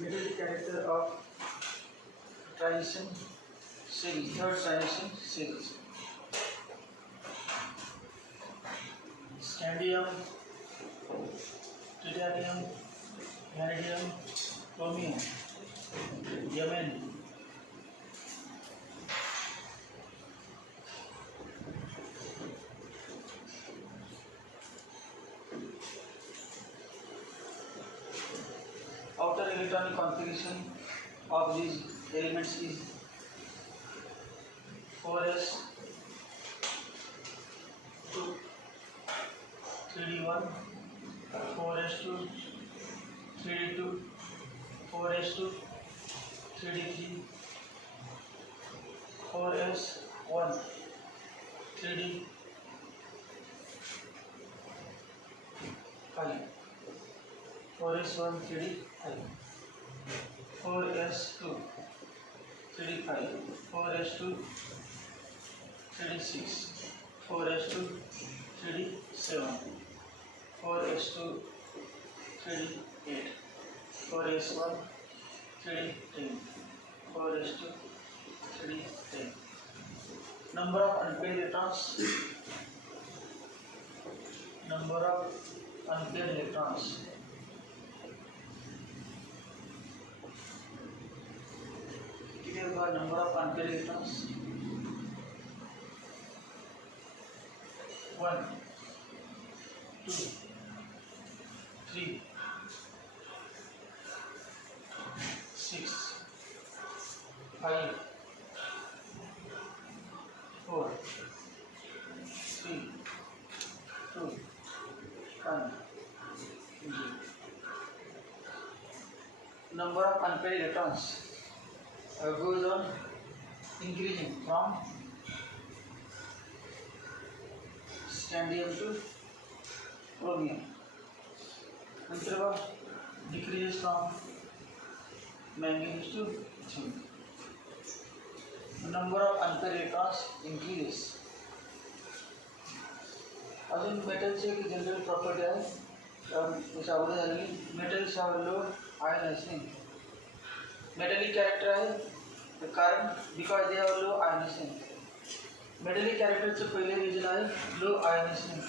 metallic character of transition series, third transition series. Scandium, titanium, vanadium, chromium, Yemen. Outer electronic configuration of these elements is 4s 2 3d1 4s2 3d2 4s2 3d3 4s1 3d5 4s1 3d5 4s2 3d5 4s2 3d6 4s2 3d7 4s2 3d8 4s1 3d10 4s2 3d10. Number of unpaired electrons. Number of unpaired electrons. It is the number of unpaired electrons. 1, 2, 3, 6, 5, 4, 3, 2, 1. Number of unpaired electrons goes on increasing from scandium to chromium. Another decreases from manganese to zinc. The number of unpaired electrons increases. अजून मेटलची एक general property आहे त्याच्या अगोदर झालेली metals have low ionising metallic character आहे कारण because they have low ionising metallic कॅरेक्टरचं पहिले रिजन आहे लो आयनायझिंग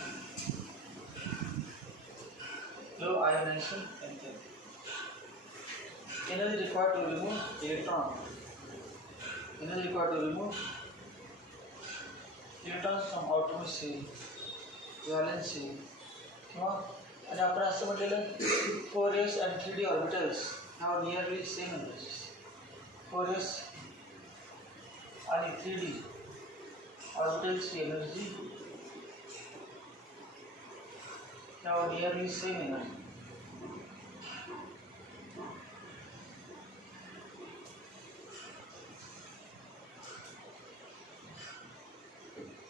energy required to remove electron energy required to remove electrons from outermost shell valence shell किंवा आणि आपण असं म्हटलेलं 4s and 3d orbitals have nearly same energies 4s आणि 3d orbitals ची energy have nearly same energy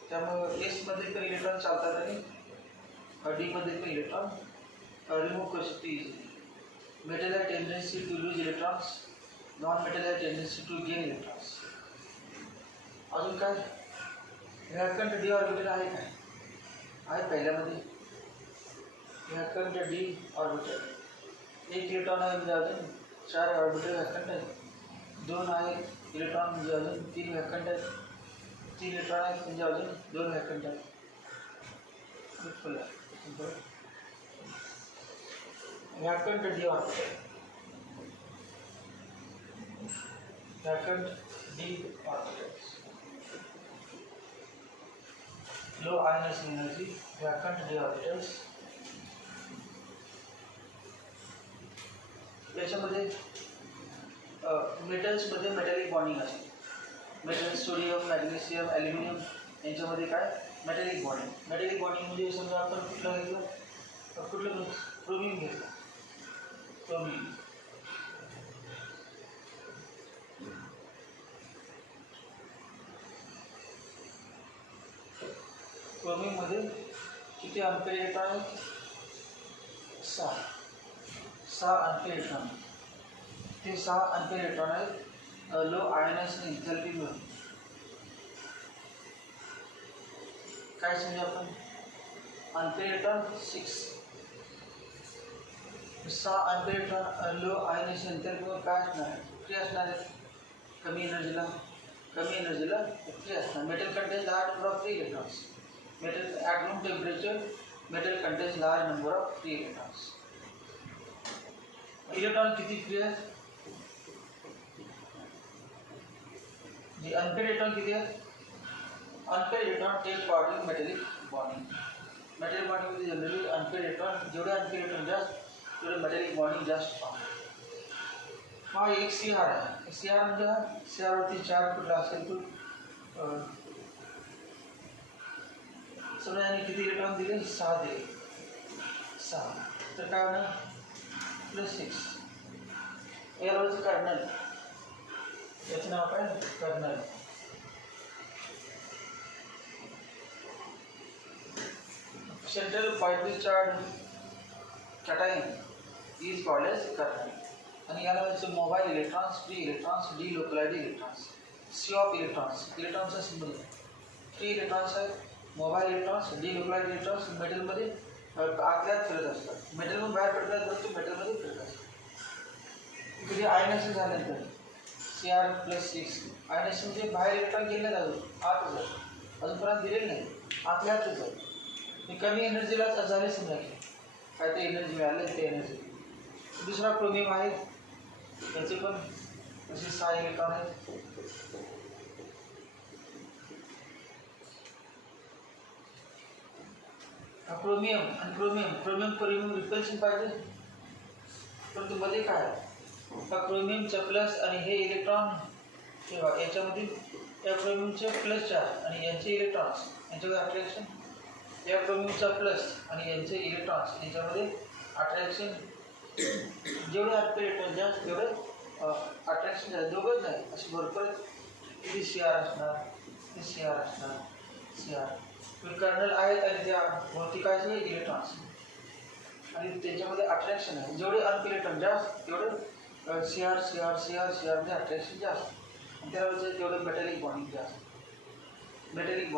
त्यामुळे एस मध्ये पण इलेक्ट्रॉन चालतात आणि डी मध्ये पण इलेक्ट्रॉन रिमूव्ह करू शकते easily metal have tendency to lose electrons non metal have tendency to gain electrons अजून काय व्हॅकंट डी ऑर्बिटल आहे काय आहे पहिल्यामध्ये व्हॅकंट डी ऑर्बिटल एक इलेक्ट्रॉन आहे म्हणजे अजून 4 ऑर्बिटल व्हॅकंट आहेत 2 आहेत इलेक्ट्रॉन म्हणजे अजून 3 व्हॅकंट आहेत 3 इलेक्ट्रॉन आहेत म्हणजे अजून 2 व्हॅकंट आहेत vacant D orbital vacant D orbital low ionising energy vacant d orbitals याच्यामध्ये मेटल्समध्ये मेटॅलिक बॉन्डिंग असते मेटल सोडियम मॅग्नेशियम ॲल्युमिनियम यांच्यामध्ये काय मेटॅलिक बॉन्डिंग म्हणजे समजा आपण कुठलं घेतलं कुठलं क्रोमियम घेतलं क्रोमियममध्ये किती अँपिअर इलेक्ट्रॉन आहेत 6 अँपिअर इलेक्ट्रॉन ते 6 अँपिअर इलेक्ट्रॉन आहेत लो आयनायझिंग एन्थॅल्पीमुळे काय समजा आपण अँपिअर इलेक्ट्रॉन 6 सहा unpaired electron low ionisation enthalpy काय असणार आहे? फ्री असणार आहे. कमी एनर्जीला फ्री असणार. Metal contains large number of free electrons. Metal at room temperature metal contains large number of free electrons. Electron किती फ्री आहेत? जी अनपेड इलेक्ट्रॉन किती आहेत? Unpaired electron take part in metallic bonding. Metallic bonding मध्ये generally unpaired electron जेवढे unpaired electron जास्त तेवढे metallic bonding जास्त पाहतो. हा एक CR आहे. CR म्हणजे CR वरती चार्ज कुठला असेल तो समजा याने किती इलेक्ट्रॉन दिले? 6 दिले. 6 तर काय होणार? +6. यावरचं कर्नल, याचं नाव काय? Kernel. Central positively charge cation is called as kernel. आणि याला व्हायचं mobile electrons, free electrons, delocalised electrons. Sea of electrons, इलेक्ट्रॉन्सचा सिंबल फ्री इलेक्ट्रॉन्स आहेत, मोबाईल इलेक्ट्रॉन्स, डिलोकलाइज्ड इलेक्ट्रॉन्स मेटलमध्ये आतल्यात फिरत असतात. मेटलमधून बाहेर पडतात तर ते मेटलमध्ये फिरत असतात. कधी आयनेशन झाल्यानंतर CR+6 आयनेशन म्हणजे बाहेर इलेक्ट्रॉन गेले नाही, अजून अजूनपर्यंत दिलेले नाही, आतल्यातच आहे. हे कमी एनर्जीला झाले समजा की काय ते एनर्जी मिळाले ते एनर्जी. दुसरा क्रोमियम आहे, याचे पण असे 6 इलेक्ट्रॉन आहेत. क्रोमियम आणि क्रोमियम रिपल्शन पाहिजे, परंतु मध्ये काय क्रोमियमचा प्लस आणि हे इलेक्ट्रॉन ठेवा याच्यामधील या क्रोमियमचे प्लस चार्ज आणि यांचे इलेक्ट्रॉन्स यांच्यामध्ये अट्रॅक्शन. या क्रोमियमचा प्लस आणि यांचे इलेक्ट्रॉन्स यांच्यामध्ये अट्रॅक्शन. जेवढे इलेक्ट्रॉन जास्त तेवढे अट्रॅक्शन झाले. दोघंच नाही, असे भरपूर किती CR असणार, ते CR असणार. CR कर्नल आहेत आणि त्या भौतिकाचे इलेक्ट्रॉन्स आणि त्यांच्यामध्ये अट्रॅक्शन आहे. जेवढे अनपेड इलेक्ट्रॉन जास्त तेवढे CR मध्ये अट्रॅक्शन जास्त. आणि त्याला तेवढं मेटॅलिक बॉन्डिंग जास्त. मेटॅलिक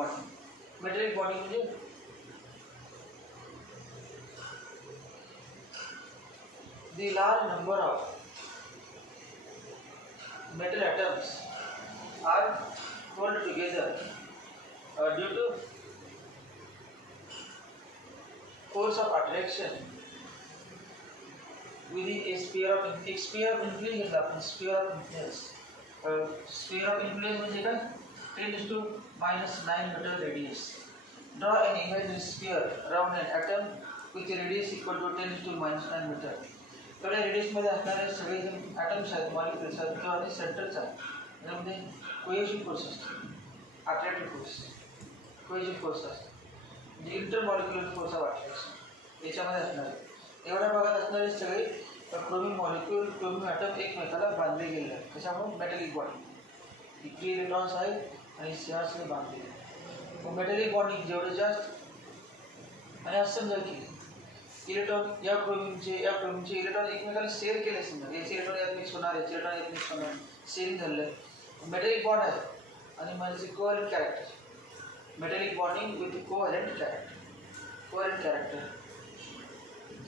बॉन्डिंग म्हणजे the large number of metal atoms are held together due to force of attraction within a sphere of influence. Sphere of influence म्हणजे काय? 10⁻⁹ meter radius. Draw an imaginary sphere around an atom with a radius equal to 10⁻⁹ meter. तेवढ्या रेडियसमध्ये असणारे सगळे जे ॲटम्स आहेत, मॉलिक्युल्स आहेत किंवा सेंटरच आहे, त्यामध्ये कोहेसिव्ह फोर्स असतो. अट्रॅक्टिव्ह फोर्स असतो म्हणजे इंटरमॉलिक्युलर फोर्स ऑफ अट्रॅक्शन याच्यामध्ये असणार आहे. एवढ्या भागात असणारे सगळे क्रोमियम मॉलिक्यूल, क्रोमियम ॲटम एकमेकाला बांधले गेले आहेत. कशामुळे? Metallic bonding. फ्री इलेक्ट्रॉन्स आहेत आणि CRने बांधलेले आहेत. मेटॅलिक बॉन्डिंग जेवढे जास्त आणि असं समजा की इलेक्ट्रॉन या क्रोमियमचे इलेक्ट्रॉन एकमेकाला शेअर केले समजा, याचे इलेक्ट्रॉन यात मिक्स होणार, याचे इलेक्ट्रॉन यात मिक्स होणार, शेअरिंग झालेलं आहे. मेटॅलिक बॉन्ड आहे आणि म्हणजे covalent character. Metallic bonding with covalent character.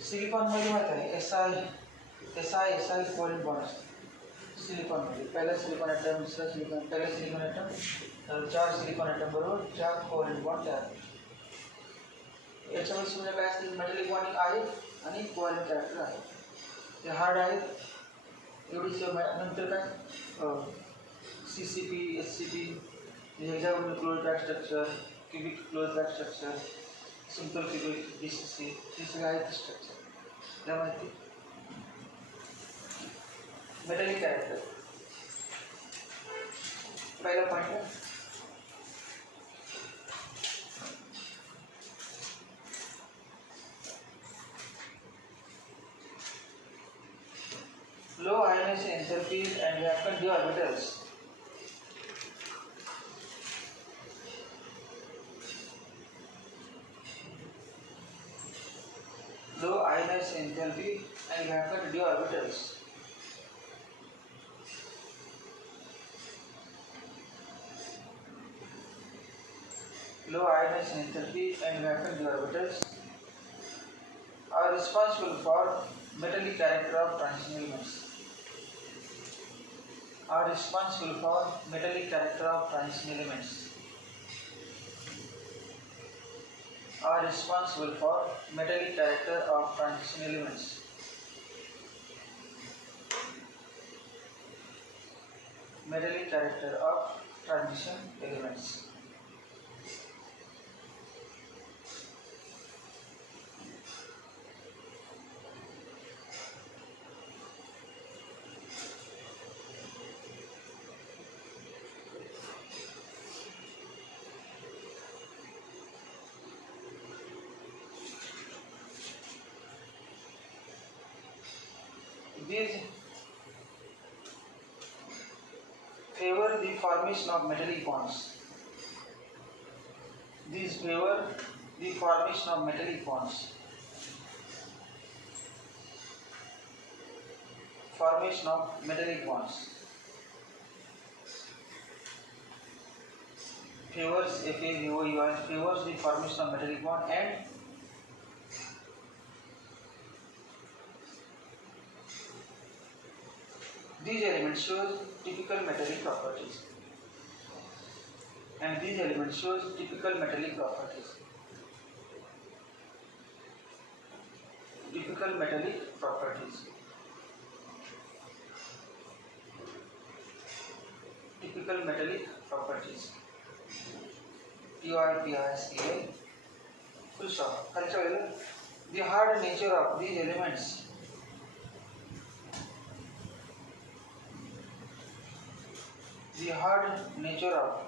सिलिकॉनमध्ये माहिती आहे SI कोव्हॅलेंट बॉन्ड असतो. सिलिकॉनमध्ये पहिला सिलिकॉन ॲटम, दुसरा सिलिकॉन, पहिला सिलिकॉन ॲटम, 4 सिलिकॉन ॲटम बरोबर 4 कोव्हॅलेंट बॉन्ड तयार. याच्यामध्ये समजा काय असते? मेटॅलिक बॉन्डिंग आहे आणि कोव्हॅलेंट कॅरेक्टर आहे. ते हार्ड आहेत एवढीच. नंतर काय CCP, SCP, hexagonal close back structure, cubic close back structure, simple cubic, DCC, हे सगळे आहेत स्ट्रक्चर. त्या माहिती मेटॅलिक कॅरेक्टर पहिला पॉईंट आहे. low ionization enthalpies and vacant d orbitals. Low ionization enthalpy and vacant d orbitals. Low ionization enthalpy and vacant d orbitals are responsible for metallic character of transition elements are responsible for metallic character of transition elements are responsible for metallic character of transition elements. Metallic character of transition elements. These favor the formation of metallic bonds. These favor the formation of metallic bonds. Formation of metallic bonds. Favors favors the formation of metallic bond, and these elements shows typical metallic properties. And these elements shows typical metallic properties. Typical metallic properties. Typical metallic properties. TORPISEA. Full stop. The hard nature of these elements. The hard nature of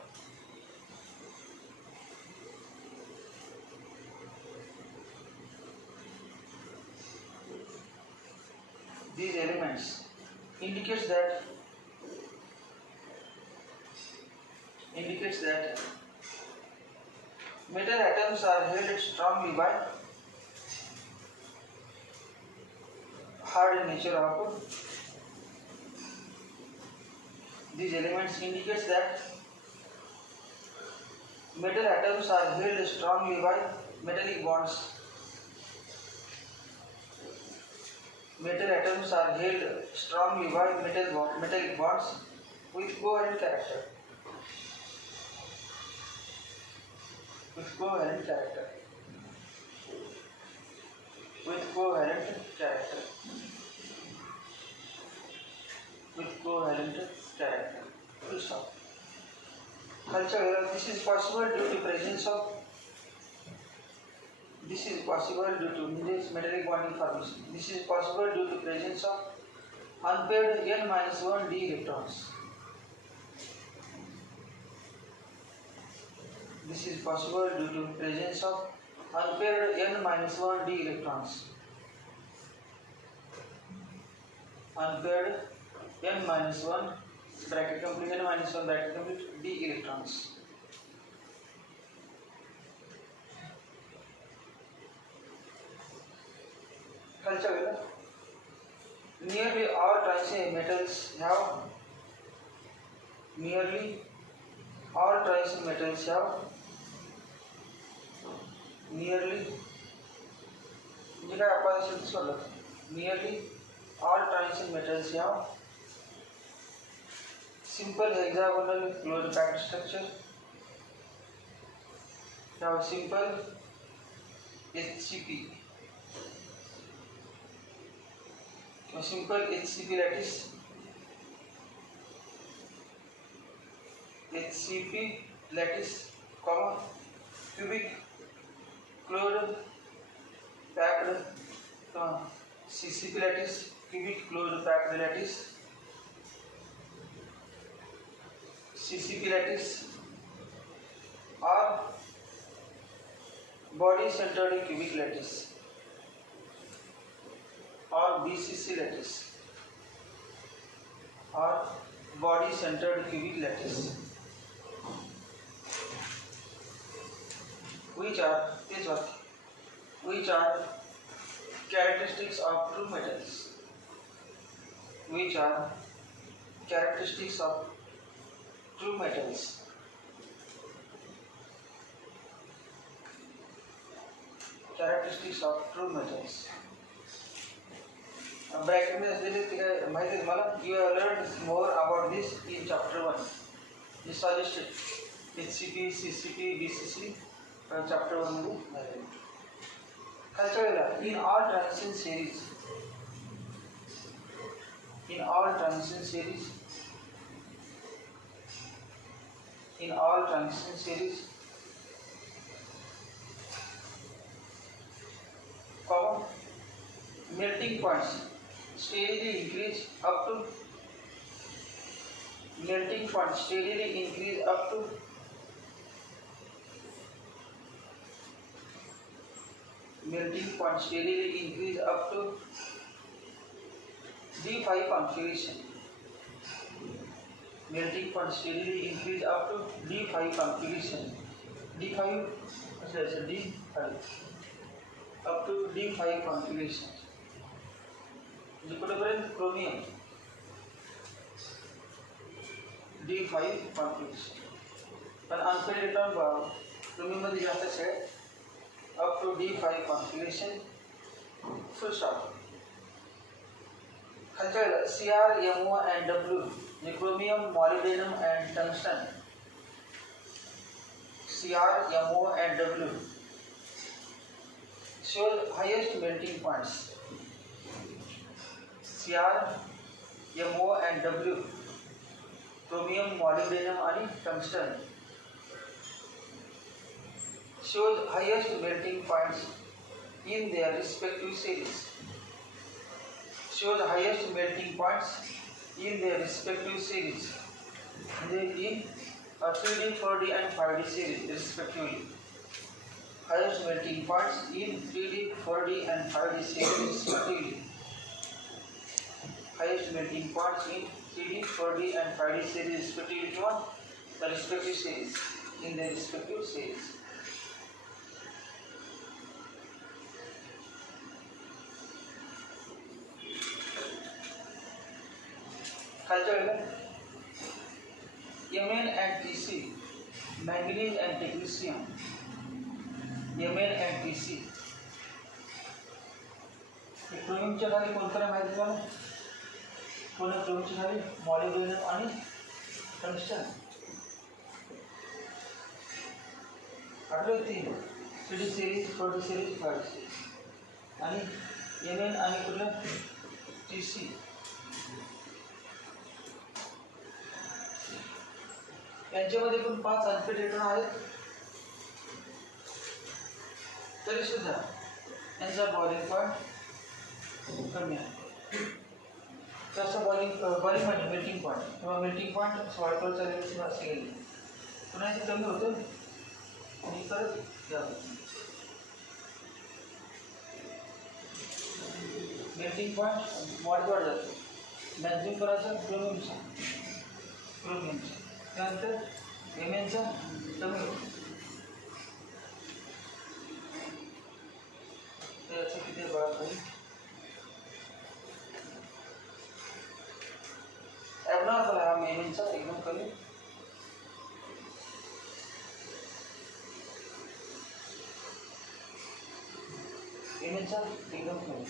these elements indicates that metal atoms are held strongly by hard nature of these elements indicates that metal atoms are held strongly by metallic bonds. Metal atoms are held strongly by metallic bonds with covalent character. With covalent character. With covalent character. With covalent character. Full stop. This is possible due to presence of. This is possible due to metallic bonding formation. This is possible due to presence of unpaired n-1 d electrons. This is possible due to presence of unpaired n-1 d electrons. Unpaired n-1 bracket complete n-1 bracket complete d electrons. Nearly all transition metals have nearly all transition metals have nearly simple hexagonal chloropact structure. Have simple HCP. A simple HCP lattice. HCP lattice, comma, cubic chloride packed CCP lattice, cubic chloride packed lattice, CCP lattice, or body centered cubic lattice, or BCC lattice, or body centered cubic lattice, which are characteristics of true metals. Which are characteristics of true metals. Characteristics of true metals. ब्रॅकेटमध्ये असलेले ते काय माहिती आहे तुम्हाला? You have learn more about this in chapter 1. This suggested HCP, CCP, BCC chapter 1 मध्ये झालेले. खालच्या वेळेला in all transition series, in all transition series, comma, melting points steadily increase up to melting points steadily increase up to melting point steadily increase up to D5 configuration. Melting point steadily increase up to D5 configuration. D5 D5 up to D5 configuration. जिकडपर्यंत chromium D5 configuration. पण अनफेड electron chromium मध्ये जास्त आहे up to D5 configuration. Full stop. Cr, MO and W, chromium, molybdenum and tungsten. Cr, MO and W show highest melting points. Cr, MO and W, chromium, molybdenum and tungsten shows highest melting points in their respective series. Shows highest melting points in their respective series. They in 3D, 4D and 5D series respectively. Highest melting points in 3D, 4D and 5D series respectively. Highest melting points in 3D, 4D and 5D series respectively. Given the respective series in their respective series. Culture Mn and Tc, manganese and technetium. Mn and Tc. क्रोमियमच्या खाली कोणतं नाव माहिती तुम्हाला? पुन्हा क्रोमियमच्या खाली मॉलिब्डेनम आणि टंगस्टन. आठवलं 3 3D series, 4D series, 5D series आणि Mn आणि कुठलं Tc. यांच्यामध्ये पण 5 अनफेड इलेक्ट्रॉन आहेत तरी सुद्धा यांचा बॉलिंग पॉइंट कमी आहे. तसं बॉलिंग म्हणजे मेल्टिंग पॉइंट किंवा मेल्टिंग पॉइंट सॉल्टवरच्या लेवलची असे गेली पुन्हा ते कमी होतं आणि परत मेल्टिंग पॉइंट वाढत जातो. मॅक्झिमम करायचं क्रोमियमचा त्यानंतर Mnचा कमी होतो. त्याचं किती बघा खाली ॲबनॉर्मल आहे हा Mnचा एकदम कमी. Mnचा एकदम कमी.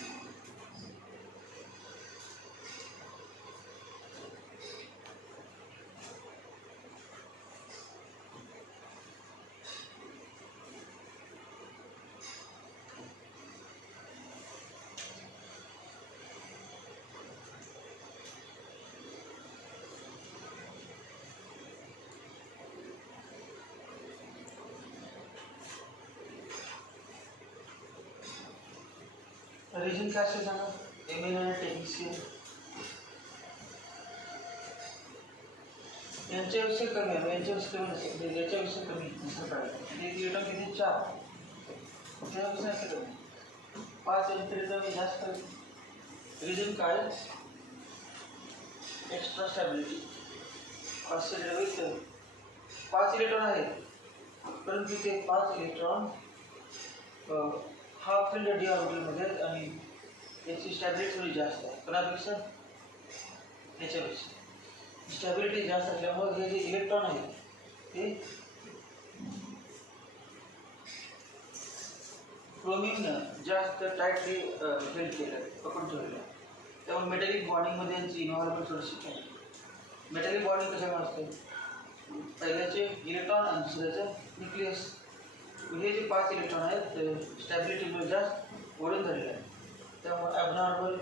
रिजन काय असेल सांगा? Mn आणि टेक्निशियन यांच्याविषयी कमी आहे, यांच्याविषयी कमी नसेल, याच्याविषयी कमी नसेल काय इलेक्ट्रॉन किती 4 त्याविषयी असं कमी 5 एंट्रीचा जास्त. रिजन काय? Extra stability. ऑक्सिडेटिव्ह विथ 5 इलेक्ट्रॉन आहेत परंतु ते 5 इलेक्ट्रॉन हाफ फिल्ड डी ऑर्बिटलमध्ये आहेत आणि याची स्टॅबिलिटी थोडी जास्त आहे. कोणापेक्षा? याच्यापेक्षा स्टॅबिलिटी जास्त असल्यामुळे हे जे इलेक्ट्रॉन आहेत ते क्रोमियमनं जास्त टाईटली फिल्ड केलं, पकडून ठेवलं. त्यामुळे मेटॅलिक बॉन्डिंगमध्ये यांची इन्व्हॉल्वमेंट थोडीशी आहे. मेटॅलिक बॉन्डिंग कशामुळे असते? पहिल्याचे इलेक्ट्रॉन आणि दुसऱ्याचं न्यूक्लियस. हे जे 5 इलेक्ट्रॉन आहेत स्टॅबिलिटी जास्त ओढून धरले आहे. त्यामुळे abnormal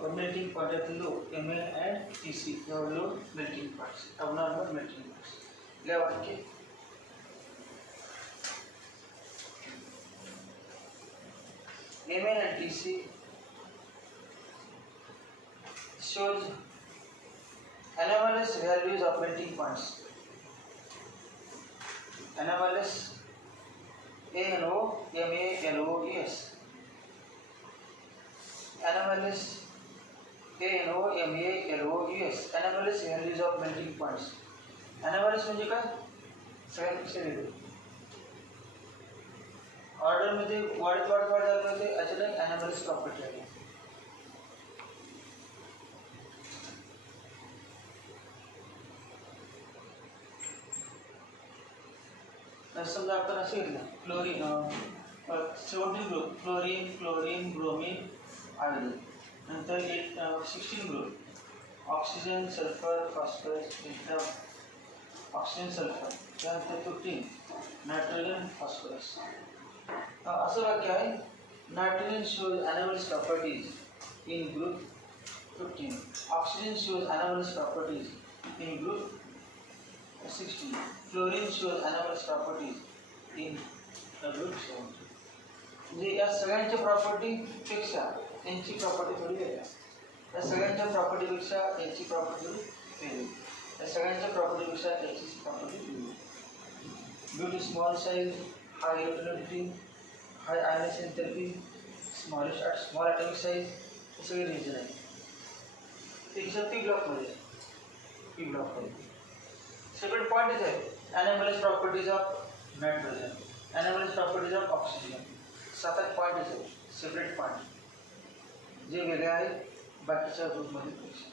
melting point at low Ma and Tc, low melting points, abnormal melting points. Level के Ma and Tc shows anomalous values of melting points. Anomalous ANO, Ma, LOES. Anomalous ANOMALOUS, anomalous values of melting points. Anomalous म्हणजे काय? सगळ्यांपेक्षा वेगळं. ऑर्डर मध्ये वाढत झालं होते, अचानक anomalous प्रॉपर्टी आली. समजा आपण असे घेतलं क्लोरीन 17 ग्रुप क्लोरीन ब्रोमीन आयोडीन, नंतर 16 group oxygen sulphur phosphorus oxygen sulphur, त्यानंतर 15 नायट्रोजन फॉस्फरस. असं वाक्य आहे, nitrogen shows anomalous properties in group 15, oxygen shows anomalous properties in group 16, fluorine shows anomalous properties in group 17. म्हणजे या सगळ्यांच्या प्रॉपर्टीपेक्षा यांची प्रॉपर्टी थोडी वेगळी आहे. या सगळ्यांच्या प्रॉपर्टीपेक्षा यांची प्रॉपर्टी वेगळी, या सगळ्यांच्या प्रॉपर्टीपेक्षा याची प्रॉपर्टी वेगळी. Due to small size, high electronegativity, high ionisation enthalpy, small atomic size, हे सगळे रिजन आहे. त्याच्या पी ब्लॉकमध्ये सेपरेट पॉईंट आहे. anomalous properties of nitrogen, anomalous properties of oxygen, 7-8 point आहेत सेपरेट पॉईंट जे वेगळे आहेत बाकीच्या ग्रुपमध्ये पेक्षा.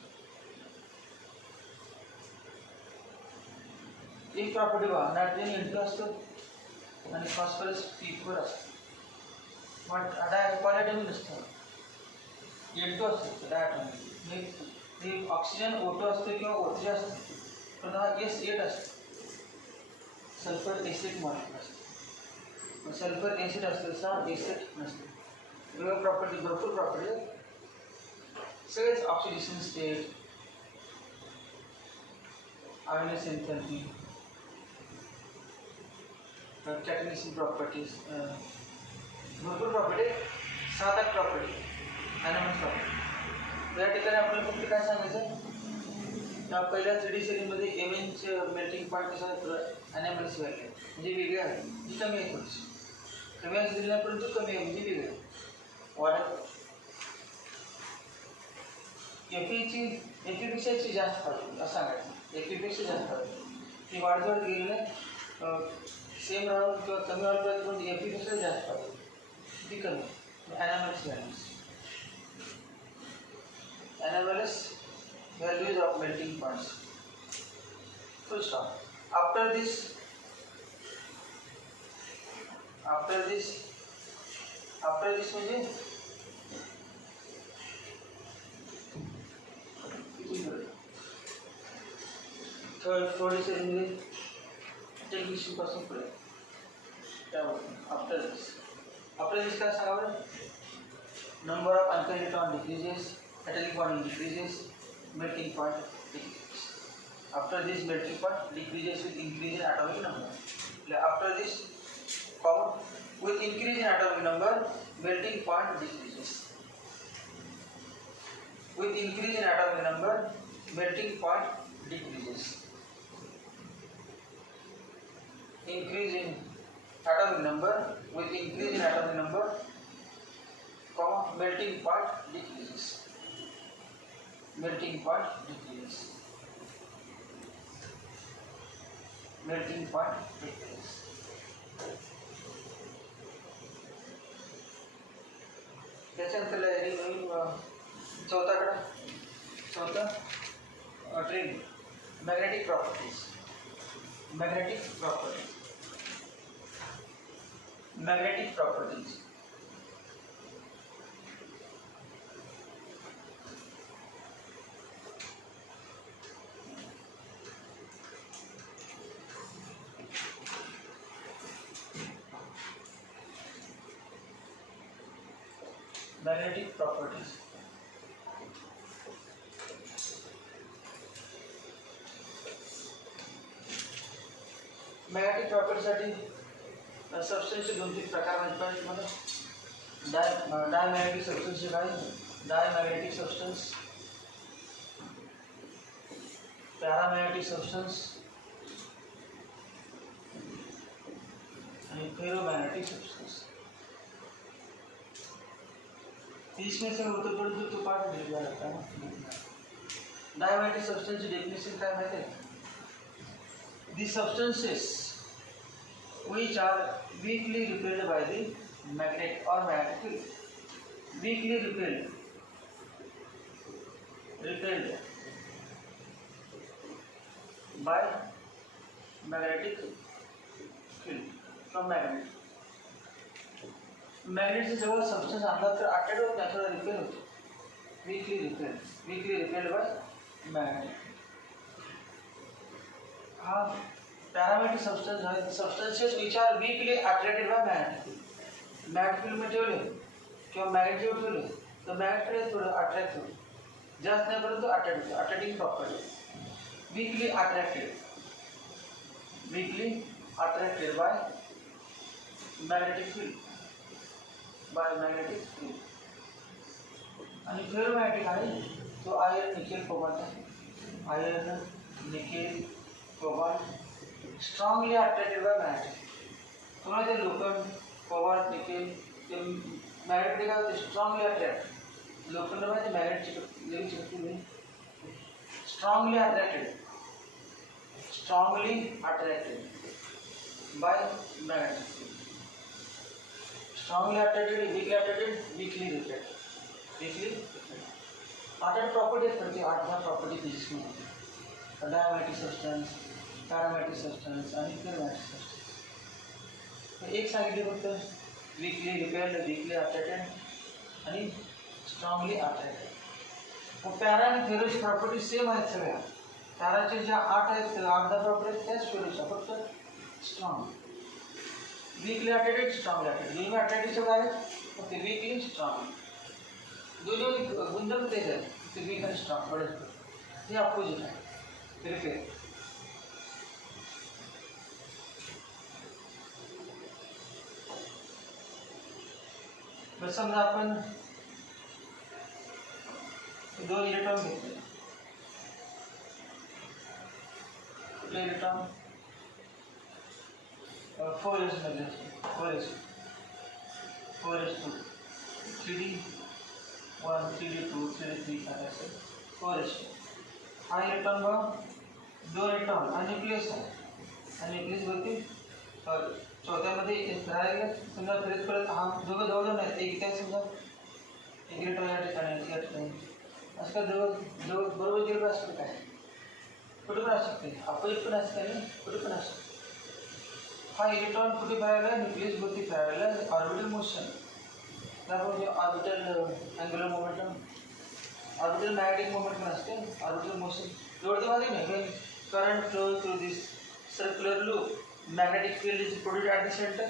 एक प्रॉपर्टी बघा, नायट्रोजन N2 असतं आणि फॉस्फरस P4 असतं. मग डायॲटॉमिक नसतं, N2 असतं डायॲटॉमिक. हे ऑक्सिजन O2 असतं किंवा O3 असतं, पण हा S8 असतं. सल्फर एसिड मॉलिक्यूल असतं, सल्फर एसिड असतं तसा एसिड नसतं. वेगवेगळ्या प्रॉपर्टी, भरपूर प्रॉपर्टी आहेत. सगळेच ऑक्सिडेशन स्टेट, आयनस एंथॅल्पी, कॅटलिसिस प्रॉपर्टीज, भरपूर प्रॉपर्टी, 7-8 प्रॉपर्टी anomalous प्रॉपर्टी. या ठिकाणी आपल्याला फक्त काय सांगायचं, त्या पहिल्या 3D सेरीमध्ये एमएनचे मेल्टिंग पॉईंट कसा anomalous व्हॅल्यू आहे, म्हणजे वेगळे आहे, जी कमी आहे, थोडीशी कमी आहे दिलेल्या परंतु कमी आहे म्हणजे वेगळे आहे. वाढत एफीपेक्षा जास्त पाहिजे असं सांगायचं, एफीपेक्षा जास्त पाहिजे. ती वाढत गेलेलं सेम राहून किंवा कमी वाढत पण एफीपेक्षा जास्त पाहिजे, ती कमी anomalous values. Anomalous values of melting points. Full stop. After this म्हणजे थोडेसे म्हणजे टेक्निशियन पासून पुढे त्यावर आफ्टर दिस काय सांगावं, number of alkyl electron decreases, atomic bonding decreases, melting point decreases. After this melting point decreases with increase in atomic number. After this with increase in atomic number melting point decreases. With increase in atomic number melting point decreases. Increase in atomic number, with increase in atomic number melting point decreases. Melting point decreases. Melting point decreases. त्याच्यानंतर नवीन चौथा trend magnetic properties. magnetic properties. Magnetic प्रॉपर्टीसाठी सबस्टन्सचे 2-3 प्रकार माहिती पाहिजे तुम्हाला. Diamagnetic सबस्टन्सचे काय? डायमॅग्नेटिक सबस्टन्स, पॅरामॅग्नेटिक सबस्टन्स आणि फेरोमॅग्नेटिक सबस्टन्स. इसमें से उत्तर तो पार्ट दिया रहता है. डायमॅग्नेटिक सबस्टन्सची डेफिनेशन काय माहिती आहे? The substances which are weakly repelled by the magnet or magnetic field. Weakly repelled by magnetic field from magnet. magnet से जब सबस्टेंस आणला तर अटॅच होत नाही, थोडा रिपेल होतो. weakly repelled by magnetic. हाँ, पैरामेट्रिक सब्सटेंस है substances which are weakly attracted by magnetic field. Magnetic field में ठेवले किंवा मॅग्नेट जेव्हा ठेवले तर मॅग्नेट फील्ड थोडं अट्रॅक्ट होतं, जास्त नाही परंतु अट्रॅक्ट होतं. Attracting property. Weakly attracted by magnetic field आणि फेरोमॅग्नेटिक आहे तो आयर्न निकेल कोबाल्ट आहे. Iron nickel cobalt strongly attracted by magnetic. तुम्हाला ते लोखंड कोबाल्ट निकेल ते मॅग्नेटिक आहे ते स्ट्रांगली अट्रॅक्ट. लोखंड म्हणजे मॅग्नेटची लेवी शक्ती नाही. Strongly attracted by magnetic. Strongly attracted, weakly repelled. आता प्रॉपर्टीज पडते 8-10 प्रॉपर्टी फिजिक्समध्ये. डायमॅग्नेटिक सबस्टन्स, पॅरामॅग्नेटिक सबस्टन्स आणि फेरोमॅग्नेटिक सबस्टन्स. एक सांगितले फक्त वीकली रिपेल्ड, वीकली अट्रॅक्टेड आणि स्ट्रॉंगली अट्रॅक्टेड. मग पॅरा आणि फेरोची प्रॉपर्टी सेम आहेत सगळ्या. पॅराचे ज्या 8 आहेत 8-10 प्रॉपर्टी त्याच फेरोच्या, फक्त strong. Weekly attracted, strongly attracted. दोन्ही अट्रॅक्टिव्ह सगळं आहेत मग ते वीकली स्ट्रॉंग. दोन्ही गुणधर्म तेच आहेत, ते वीक आणि स्ट्रॉंग बरेच. हे अपोजिट आहे. रिपेल बस समजा आपण 2 इलेक्ट्रॉन घेतले. कुठले इलेक्ट्रॉन? 4s मध्ये 4s2 3d1 3d2 3d3 काय असेल 4s2. हा इलेक्ट्रॉन बघा 2 इलेक्ट्रॉन आणि न्यूक्लियस आहे. आणि न्यूक्लियसवरती चौथ्यामध्ये राहिलेला समजा परत हा दोघं जवळजवळ आहेत. एक इथे समजा एक इलेक्ट्रॉन या ठिकाणी या ठिकाणी असं काय जवळ बरोबर गेलं असतं काय? कुठे पण असू शकते, अपोजिट पण असते आणि कुठे पण असते. हा इलेक्ट्रॉन कुठे फिरायला? न्यूक्लियसवरती फिरायला ऑर्बिटल मोशन. त्यामुळे orbital angular momentum, orbital magnetic moment पण असते. ऑर्बिटल मोशन एवढं माहिती नाही. When current flow through this circular loop, magnetic field is produced at the center.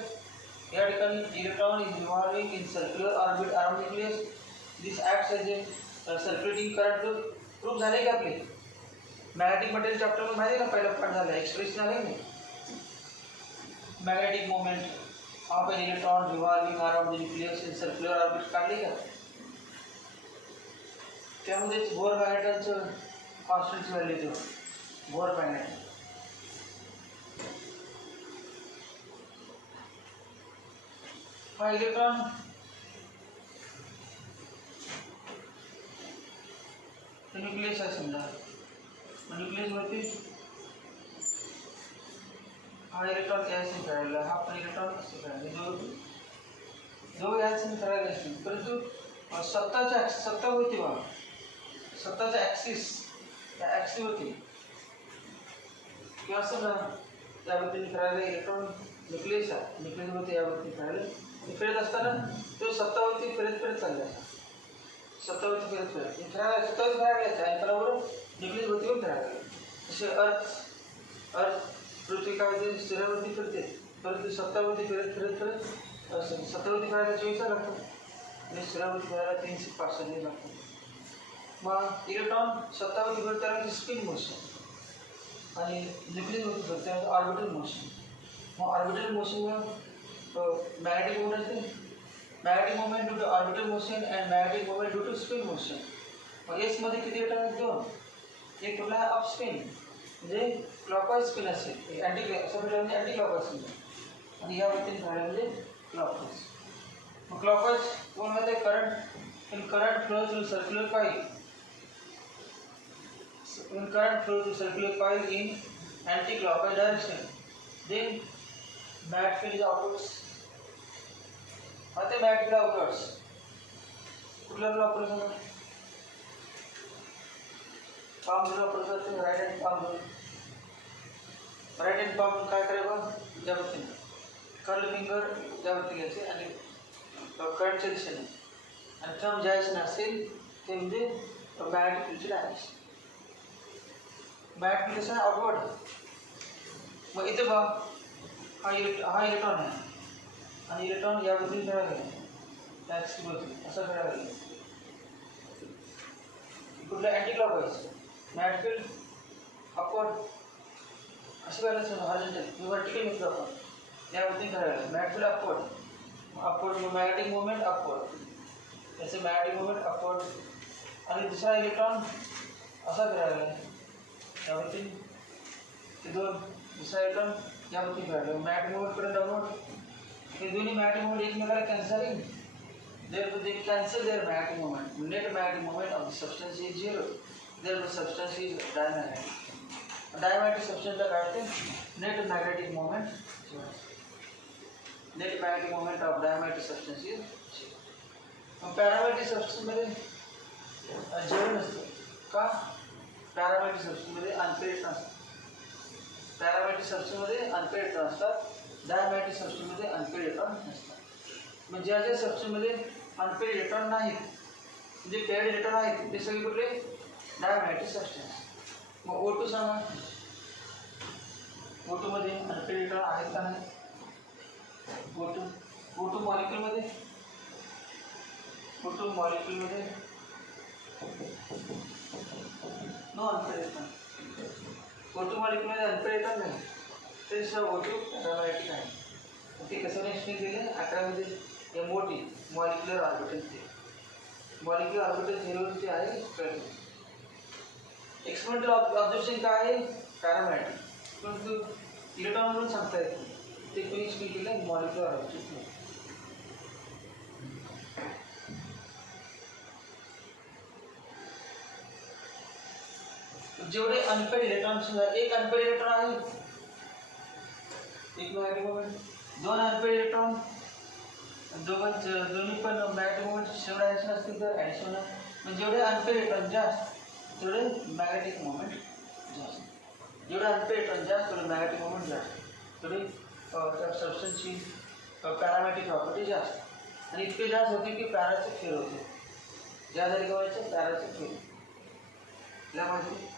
या ठिकाणी electron is revolving in circular orbit around nucleus. This acts as a circulating current loop. Proof झाले का आपले? Magnetic material chapter मध्ये माहिती आहे का पहिला पार्ट झाला, एक्सप्रेशन आहे ना. Magnetic moment of an electron revolving around the nucleus in circular orbit काढली का? त्यामध्येच बोर मॅग्नेटचं कॉन्स्टंटची व्हॅल्यू येते. बोर मॅग्नेट हा इलेक्ट्रॉन न्यूक्लियस आहे समजा. न्यूक्लियसवरती हा इलेक्ट्रॉन यायचं करायला, हा पण इलेक्ट्रॉन असं करायला, जो यायचं करायला असतील. परंतु सत्ता होती बा, सत्ताचा ॲक्सिस त्या ॲक्सिसवरती किंवा असं ना त्यावरती करायला इलेक्ट्रॉन न्यूक्लियस आहे. न्यूक्लियसवरती यावरती करायला फिरत असताना तो सत्तावरती फिरत चालला. सत्तावरती फिरत फिरायला सत्तावरती फिरायला आणि बरोबर न्यूक्लियसवरती पण फिरायला. जसे अर्थ पृथ्वी काय होते सूर्यावरती फिरते, परंतु सत्तावरती फिरत सत्तावरती फिरायला 24 तास लागतात. आणि स्थिरावृत्ती करायला 3 से 5 सेकंद लागतात. मग इलेक्ट्रॉन स्वतःवरती फिरताना स्पिन मोशन आणि न्यूक्लियस फिरताना ऑर्बिटल मोशन. मग ऑर्बिटल मोशनमुळे मॅग्नेटिक मोमेंट असते. Magnetic moment due to orbital motion and magnetic moment due to spin motion. मग एसमध्ये किती इलेक्ट्रॉन आहेत? 2. एक कुठला आहे? अप स्पिन म्हणजे क्लॉकवाईज स्पिन असेल, अँटी म्हणजे अँटी क्लॉकवाईज स्पिन, आणि या वरती झालं म्हणजे क्लॉकवाईज. मग क्लॉकवाईज कोणमध्ये current in current flow through circular coil. In current flow through circular coil in anti-clockwise direction, then magnetic field is outwards. आता magnetic field outwards. कुठला रूल वापरायचा? palm rule वापरायचा. Right hand palm rule. Right hand palm काय करायचं? ज्यावरती curl finger ज्यावरती घ्यायचे आणि करंटच्या दिशेने, आणि थंब ज्या दिशेने असेल ते म्हणजे मॅग्नेटिक फील्डची डायरेक्शन. मॅग्नेटिक फील्ड कसं आउटवर्ड. मग इथे बघ, हा इलेक्ट्रॉन आहे आणि इलेक्ट्रॉन यावरती फिरायला गेला, त्याचवरती असं फिरायला गेला. कुठलं anti clockwise. Magnetic field upward असं करायचं. हॉरिझॉन्टल व्हर्टिकल घेतलं आपण, यावरती फिरायला गेला. Magnetic field upward magnetic moment upward, त्याचे मॅग्नेटिक मोमेंट अपवर्ड. आणि दुसरा इलेक्ट्रॉन असा फिरायला गेला यावरती, ते 2 दुसरा इलेक्ट्रॉन यावरती फिरायला. मॅग्नेटिक मोमेंट कडे डाऊनवर्ड. हे दोन्ही मॅग्नेटिक मोमेंट एकमेकाला cancelling. Therefore, they cancel their magnetic moment. Net magnetic moment of the substance is 0. Therefore, the substance is diamagnetic. Diamagnetic substance का कहते हैं? Net magnetic moment 0. Net magnetic moment of diamagnetic substance is 0. अब paramagnetic substance मध्ये जेवण नसतं का? Paramagnetic substance मध्ये unpaired electron असतात. पैरामैग्नेटिक सब्सटेंस मध्ये अनपेड इलेक्ट्रॉन असतात. डायमॅग्नेटिक सब्सटेंस मध्ये अनपेड इलेक्ट्रॉन नसतात. मग ज्या ज्या सब्सटेंस मध्ये अनपेड इलेक्ट्रॉन नाहीत, म्हणजे पेड इलेक्ट्रॉन आहेत, ते सगळे कुठले? Diamagnetic substance. मग O2 सांगा, O2 मध्ये अनपेड इलेक्ट्रॉन आहेत का नाही? O2 मॉलिक्यूल मध्ये no unpaired electron. O2 molecule मध्ये अनपेड इलेक्ट्रॉन नाही, ते O2 डायमॅग्नेटिक आहे. ते कसं एक्सप्लेन केले? 11 मध्ये MOT मॉलिक्युलर ऑर्बिटल ते मॉलिक्युलर ऑर्बिटल 0 ते आहे कळलं. एक्सपेरिमेंटल ऑब्झर्वेशन काय आहे? पॅरामॅग्नेटिक. परंतु इलेक्ट्रॉन म्हणून सांगता येत नाही, ते कोणी एक्सप्लेन केलं? Molecular orbital. जेवढे अनपेड इलेक्ट्रॉन्स, एक अनपेड इलेक्ट्रॉन आहे, एक मॅग्नेटिक मोमेंट, 2 अनपेड इलेक्ट्रॉन, दोन्ही पण मॅग्नेटिक मोमेंट शेवट ॲडिशन असतील तर ॲडिशन. म्हणजे जेवढे अनपेड इलेक्ट्रॉन जास्त तेवढे मॅग्नेटिक मोमेंट जास्त. जेवढे अनपेड इलेक्ट्रॉन जास्त तेवढे मॅग्नेटिक मोमेंट जास्त. तेवढे त्या सबस्टन्सची पॅरामॅग्नेटिक प्रॉपर्टी जास्त. आणि इतके जास्त होते की पॅराचे फेल होते. ज्या झाली व्हायचं पॅराचे फेल. यामध्ये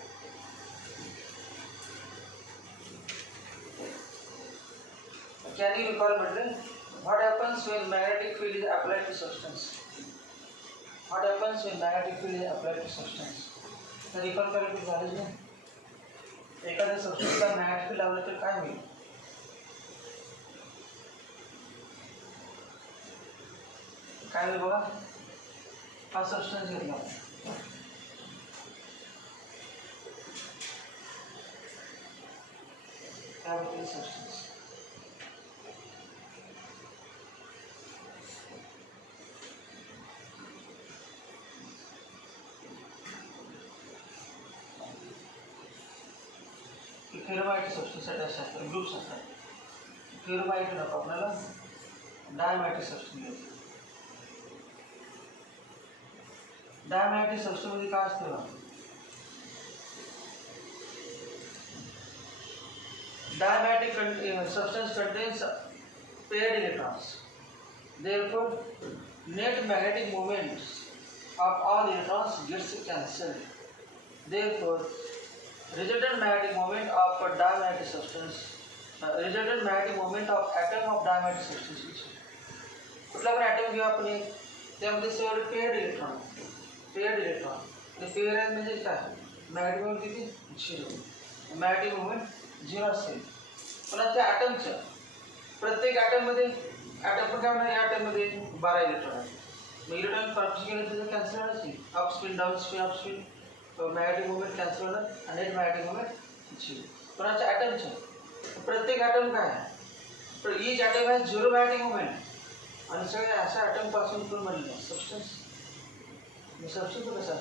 can you recall म्हटलं? What happens when magnetic field is applied to substance? What happens when magnetic field is applied to substance? तर रिकॉल करायचं झालंच नाही. एखाद्या सबस्टन्सला मॅग्नेटिक फील्ड लावलं तर काय होईल? काय होईल बघा? हा सबस्टन्स घेतला, त्यावरती सबस्टन्स फेरोमॅग्नेटिक सबस्टन्ससाठी असतात ग्रुप्स असतात. फेरोमॅग्नेटिक नको आपल्याला डायमॅग्नेटिक सबस्टन्स घ्यायचं. डायमॅग्नेटिक सबस्टन्समध्ये काय असतं? Diamagnetic substance contains paired electrons. Therefore, net magnetic moments of all electrons gets cancelled. Therefore, resultant magnetic moment of a diamagnetic substance, resultant magnetic moment of atom of diamagnetic substance. कुठला पण ॲटम घेऊ आपण, त्यामध्ये सगळे पेअर्ड इलेक्ट्रॉन पेअर आहे म्हणजे काय magnetic moment किती 0 मॅग्नेटिक मोमेंट 0 असेल. पुन्हा त्या ॲटमच्या प्रत्येक ॲटममध्ये ॲटम काय म्हणणार या ॲटममध्ये 12 इलेक्ट्रॉन आहेत. मग इलेक्ट्रॉन पार्टिशन केलं तर कॅन्सल होणार नाही. Up spin down spin up spin magnetic moment cancel होणार आणि नेट मॅग्नेटिक मोमेंट 0. पुन्हा ॲटमच्या प्रत्येक ॲटम काय तर each atom has 0 magnetic moment आणि सगळे अशा ॲटम पासून पण बनले सबस्टन्स. सबस्टन्स कसा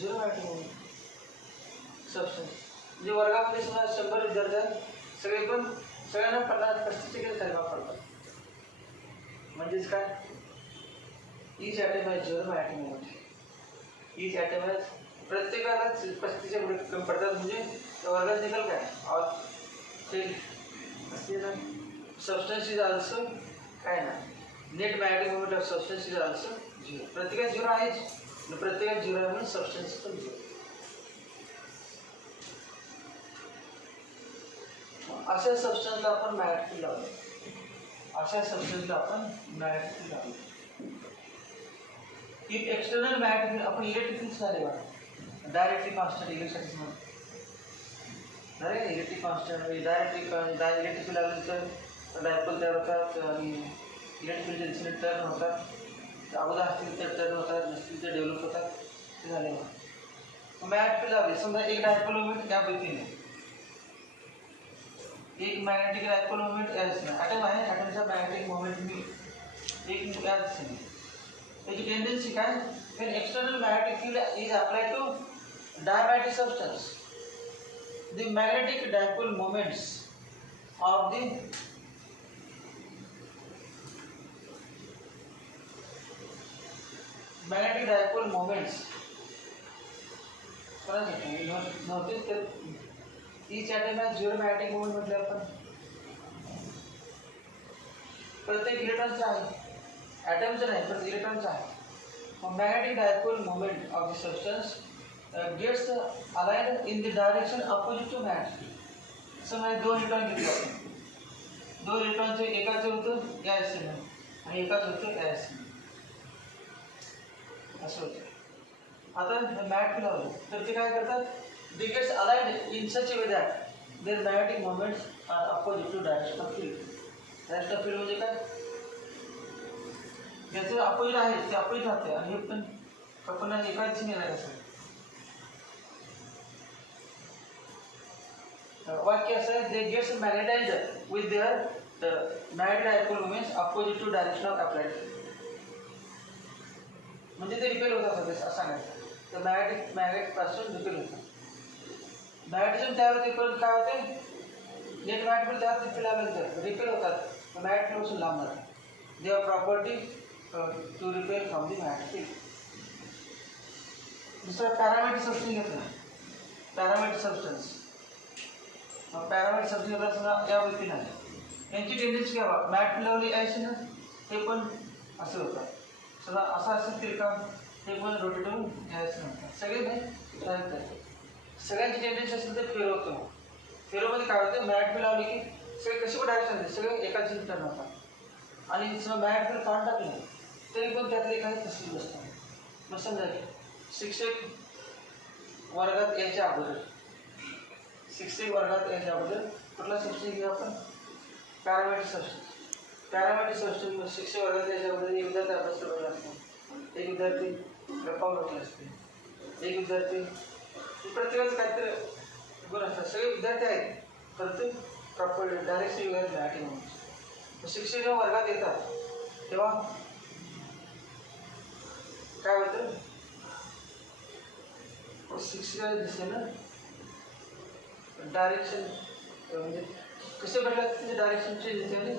0 मॅग्नेटिक मोमेंट सबस्टन्स. म्हणजे वर्गामध्ये समजा 100 विद्यार्थी आहेत सगळ्यांना 50-35% तरी वापरतात. म्हणजेच काय each atom has 0 magnetic moment. Each atom has प्रत्येकाला 35च्या पुढे कमी पडतात. म्हणजे वर्गात निकाल काय ऑल फेल असते ना. सबस्टन्स इज ऑल्सो काय ना net magnetic moment of substance is also 0. प्रत्येकात 0 आहेच प्रत्येकात 0 आहे म्हणून सबस्टन्स पण 0. अशा सबस्टन्सला आपण मॅग्नेटिक फील्ड लावतो. इफ एक्सटर्नल मॅग्नेटिक आपण इलेक्ट्रिक फील्ड झाले बघा डायरेक्टली कॉन्स्टंट इलेक्ट्रिक म्हणून इलेक्ट्रिक कॉन्स्टंट इलेक्ट्रिक फील्ड लागली तर डायपोल तयार होतात आणि इलेक्ट्रिक फील्डचे इन्सिडेंट तयार होतात. अगोदर असतील तर टर्न होतात नसतील तर डेव्हलप होतात ते झाले बघा. मॅग्नेटिक फील्ड लावली समजा एक डायपोल मोमेंट या पद्धतीने एक मॅग्नेटिक डायपोल मोमेंट ॲटम आहे ॲटमचा मॅग्नेटिक मोमेंट मी एक याच त्याची टेंडन्सी काय when external magnetic field is applied to diamagnetic substance the magnetic dipole moments of the magnetic dipole moments नव्हते तर each atom has 0 magnetic moment म्हटलं आपण प्रत्येक इलेक्ट्रॉनचा आहे ॲटमचं नाही पण इलेक्ट्रॉनचा आहे. Magnetic dipole moment of the substance gets aligned in the direction opposite to magnetic field. समजा 2 इलेक्ट्रॉन घेतले आपण 2 इलेक्ट्रॉनचे एकाचं होतं या दिशेने आणि एकाचं होतं या दिशेने असं होतं. आता मॅग्नेटिक फील्ड लावलं तर ते काय करतात they gets aligned in such a way that their magnetic moments are opposite to direction of field. direction of field म्हणजे काय ज्याचं अपोजिट आहे ते अपोजिट राहते आणि हे पण आपण एका दिशेने नाही असं. वाक्य असं आहे they gets magnetized with their magnetic dipole moments opposite to direction of applied field. म्हणजे ते रिपेल होतात असं सांगायचं. तर मॅग्नेटिक पासून रिपेल होतात. मॅग्नेटिझम तयार होते पण काय होते नेट मॅग्नेटिक तयार रिपेल आल्यानंतर रिपेल होतात मॅग्नेटिक पासून लांब जातात. They are property to repel from the magnetic field. दूसरा पैरामेट्रिक सब्सटेंस घेतला पैरामेट्रिक सब्सटेंस. पैरामेट्रिक सब्सटेंस घेतला समजा या व्यक्तीला यांची टेंडन्सी काय बघा मॅग्नेटिक लावली आहे ना हे पण असं होतं समजा असं असेल तिरका हे पण रोटेट होऊन यायचं म्हणतात. सगळे नाही चालतं सगळ्यांची टेंडन्सी असेल तर फेरवतो. फेरोमध्ये काय होतं मॅग्नेटिक लावली की सगळे कशी पण डायरेक्शन होते सगळे एकाच दिशेने टर्न होतात आणि समजा मॅग्नेटिक काढून टाकलं तरी पण त्यातले काही तसली नसतं. मग समजा शिक्षक वर्गात यायच्या अगोदर कुठला सब्स्टेंस घेऊ आपण पॅरामेट्रिक सब्स्टेंस. शिक्षक वर्गात यायच्या अगोदर एक विद्यार्थी अभ्यास करत असतो एक विद्यार्थी गप्पा होत असते एक विद्यार्थी प्रत्येकाचं काहीतरी गुण असतात. सगळे विद्यार्थी आहेत परंतु प्रॉपर डायरेक्ट विद्यार्थी मॅटिंग म्हणून शिक्षक जेव्हा वर्गात येतात तेव्हा काय होतं शिक्षकाच्या दिशेनं डायरेक्शन म्हणजे कसे बदलतात त्याचे डायरेक्शनचे दिशेने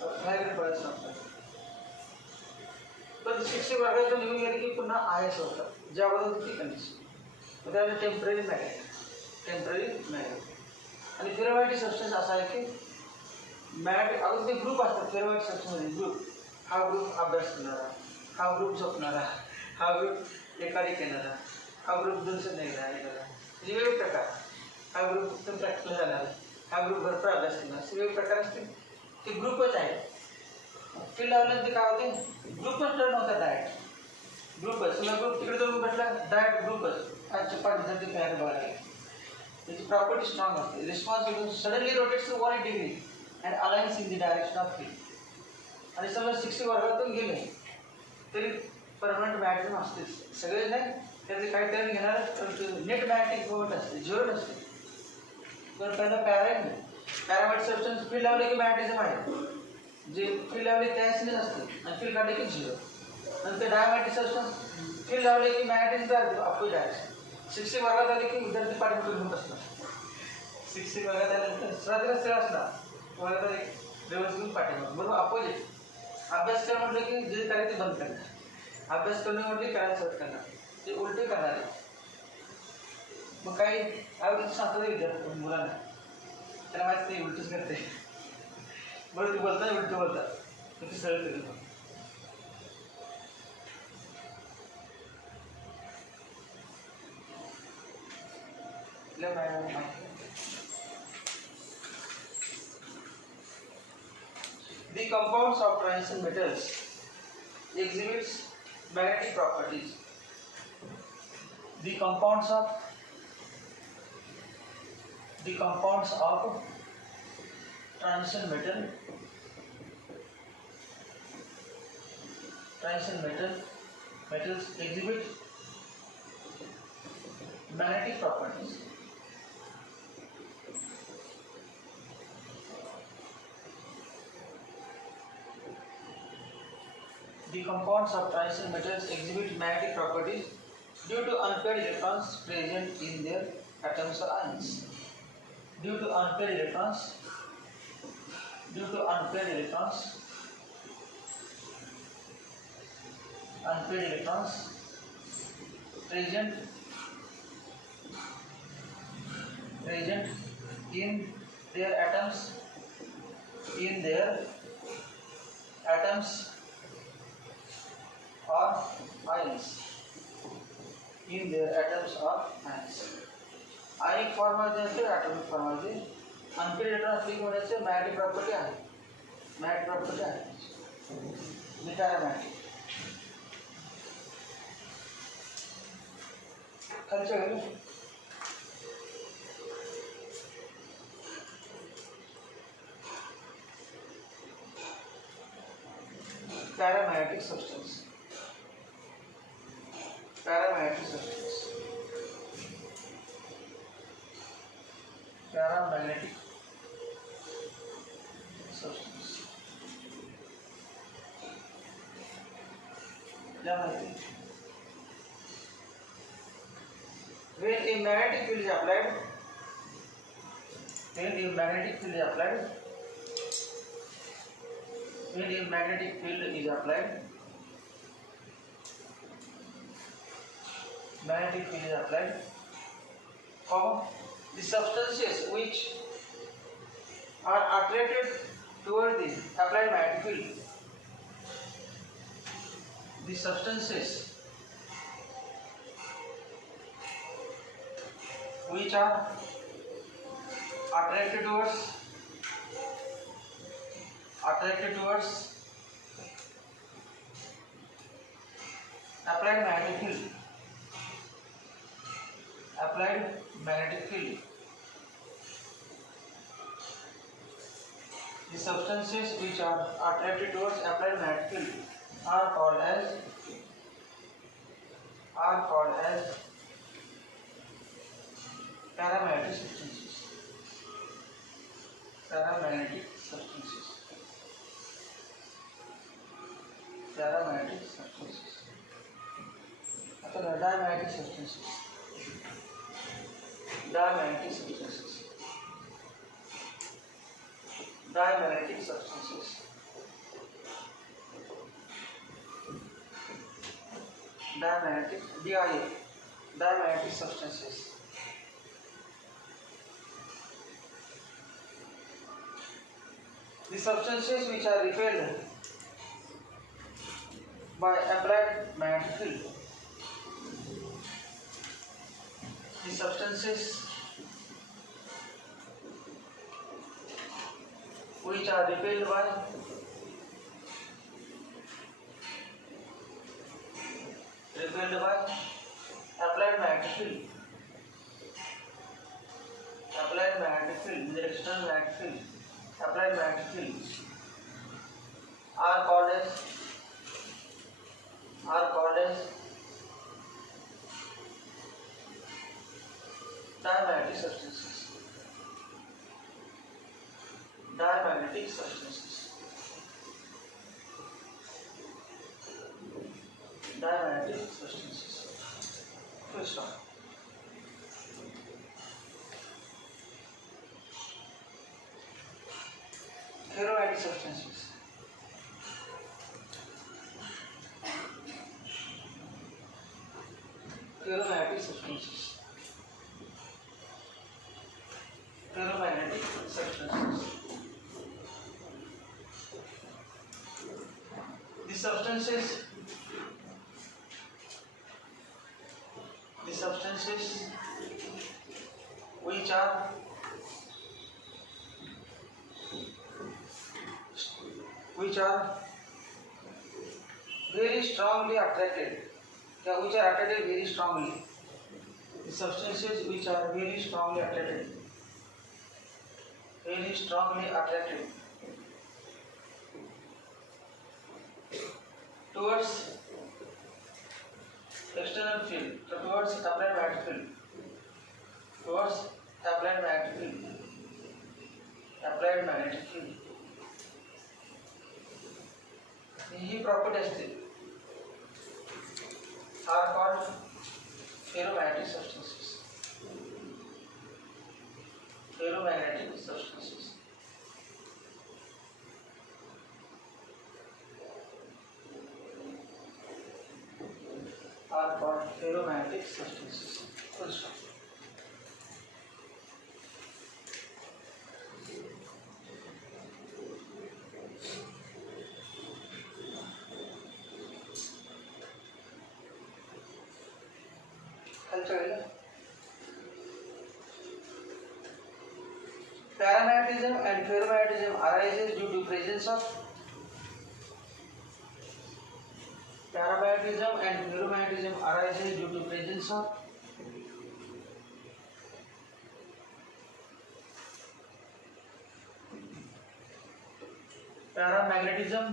बाहेर पडायचं लागतात. पण शिक्षक वर्गाच्या निघून गेले की पुन्हा आहे असं होतं ज्याबद्दल ती कंडिशन त्याला टेम्पररी मॅग्नेट आणि फेरोमॅग्नेटिक सब्सटन्स असा आहे की मॅग्नेटिक अगोदर ते ग्रुप असतात फेरोमॅग्नेटिक सब्सटन्समध्ये ग्रुप हा ग्रुप अभ्यास करणारा हा ग्रुप झोपणारा हा ग्रुप एकाडी येणारा हा ग्रुप दुसरं नाही येणारा म्हणजे वेगवेगळे प्रकार हा ग्रुप फक्त प्रॅक्टिकल जाणार हा ग्रुप भरपूर अभ्यास करणार असे वेगवेगळे प्रकार असतील ते ग्रुपच आहे. फील्ड लावल्यानंतर काय होते ग्रुपच टर्न होतात डायरेक्ट ग्लुकोज समजा ग्रुप तिकडे जाऊन भेटला डायरेक्ट ग्लुकोज हा चपाट विद्यार्थी तयार बघायला त्याची प्रॉपर्टी स्ट्रॉंग असते response suddenly rotates to 180 degree and aligns in the direction of field आणि समजा 60 वर्गातून गेले तरी परमनंट मॅग्नेटिझम असते सगळे नाही त्याचे काही टर्न घेणार नेट मॅग्नेटिक मोमेंट असते झिरो नसते तर पहिला पॅरामाइट सबस्टन्स फील्ड लावले की मॅग्नेटिझम आहे जे फील्ड लावले त्याच असते आणि फील्ड काढले की झिरो नंतर डायमॅग्नेटिक सबस्टन्स फील्ड लावले की मॅग्नेटिझम जाते अपोजिट डायरेक्शन 60 वर्गात आले की विद्यार्थी पाठीमागे होत असतात 60 वर्गात आल्यानंतर सुरुवातीला सरळ असणार वर्गात एक व्यवस्थित घेऊन पाठीमागे बरोबर अपोजिट अभ्यास कर म्हटलं की जे करायचं ते बंद करणार अभ्यास करणे म्हटले करायला सुरुवात करणार ते उलटे करणार आहे मग काही आवडीचं सांगतात विद्यार्थी मुलांना त्याला माहिती ते उलटच करते बरं ते बोलतात उलटं बोलतात तर ते सरळ केलं The compounds of transition metals exhibits magnetic properties. The compounds of transition metals exhibit magnetic properties. The compounds of transition metals exhibit magnetic properties due to unpaired electrons present in their atoms or ions. Due to unpaired electrons present in their atoms or ions. आयनिक फॉर्ममध्ये असेल ॲटॉमिक फॉर्ममध्ये unpaired electron free होण्याचे magnetic property आहे पॅरामॅग्नेटिक खालच्या घरी paramagnetic substance paramagnetic substance क्या माहिती when a magnetic field is applied magnetic field is applied for the substances which are attracted toward the applied magnetic field. The substances which are attracted towards applied magnetic field. The substances which are attracted towards applied magnetic field are called as paramagnetic substances. Paramagnetic substances. Diamagnetic substances. Diamagnetic substances. Diamagnetic substances. Diamagnetic, DIA, diamagnetic substances. The substances which are repelled by applied magnetic field. The substances which are repelled by filled by applied magnetic field. Applied magnetic field with external magnetic field. Applied magnetic field are called as diamagnetic substances. Diamagnetic substances. Diamagnetic substances. Full stop. Ferromagnetic substances. Ferromagnetic substances. Ferromagnetic substances. The substances which are very strongly attracted, which are attracted very strongly. The substances which are very strongly attracted towards external field, so towards applied magnetic field, applied magnetic field. He properties are called ferromagnetic substances. Ferromagnetic substances. Are called ferromagnetic substances. Full stop. Paramagnetism and ferromagnetism arises due to presence of paramagnetism and ferromagnetism arises due to presence of paramagnetism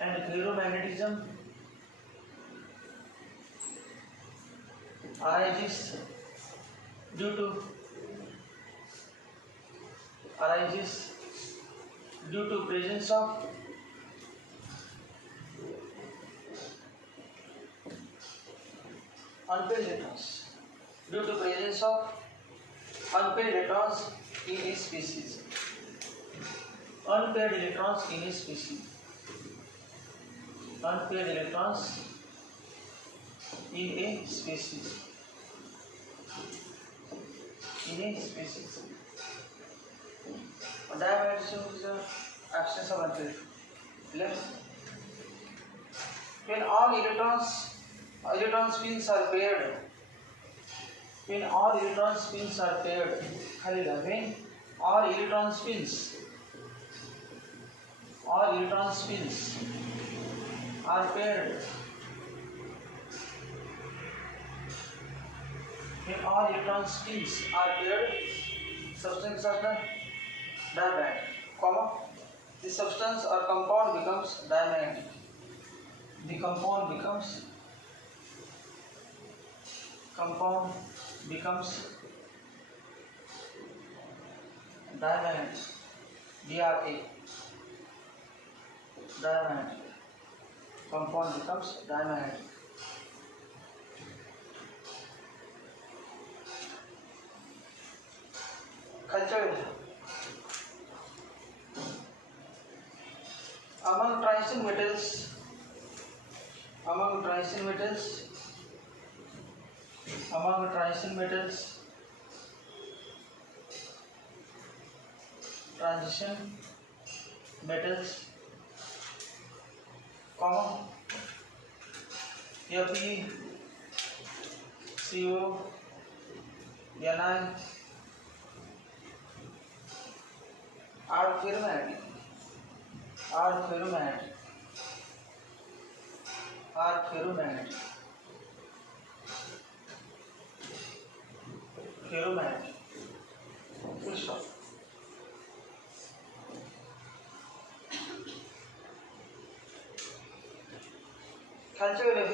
and ferromagnetism arises due to presence of unpaired electrons. Due to presence of unpaired electrons in a species. Unpaired electrons in a species. Unpaired electrons in a species. Diamagnetism is the absence of unpaired. When all electron spins are paired. When all electron spins are paired. When all electron spins are paired. When all electron spins are paired, substance are diamagnetic, the substance or compound becomes diamagnetic. The compound becomes diamagnetic. DRA. Diamagnetic. Compound becomes diamagnetic. Culture. Among transition metals, Fe, CO, Ni are ferromagnetic. are ferromagnetic. Ferromagnetic. Full stop.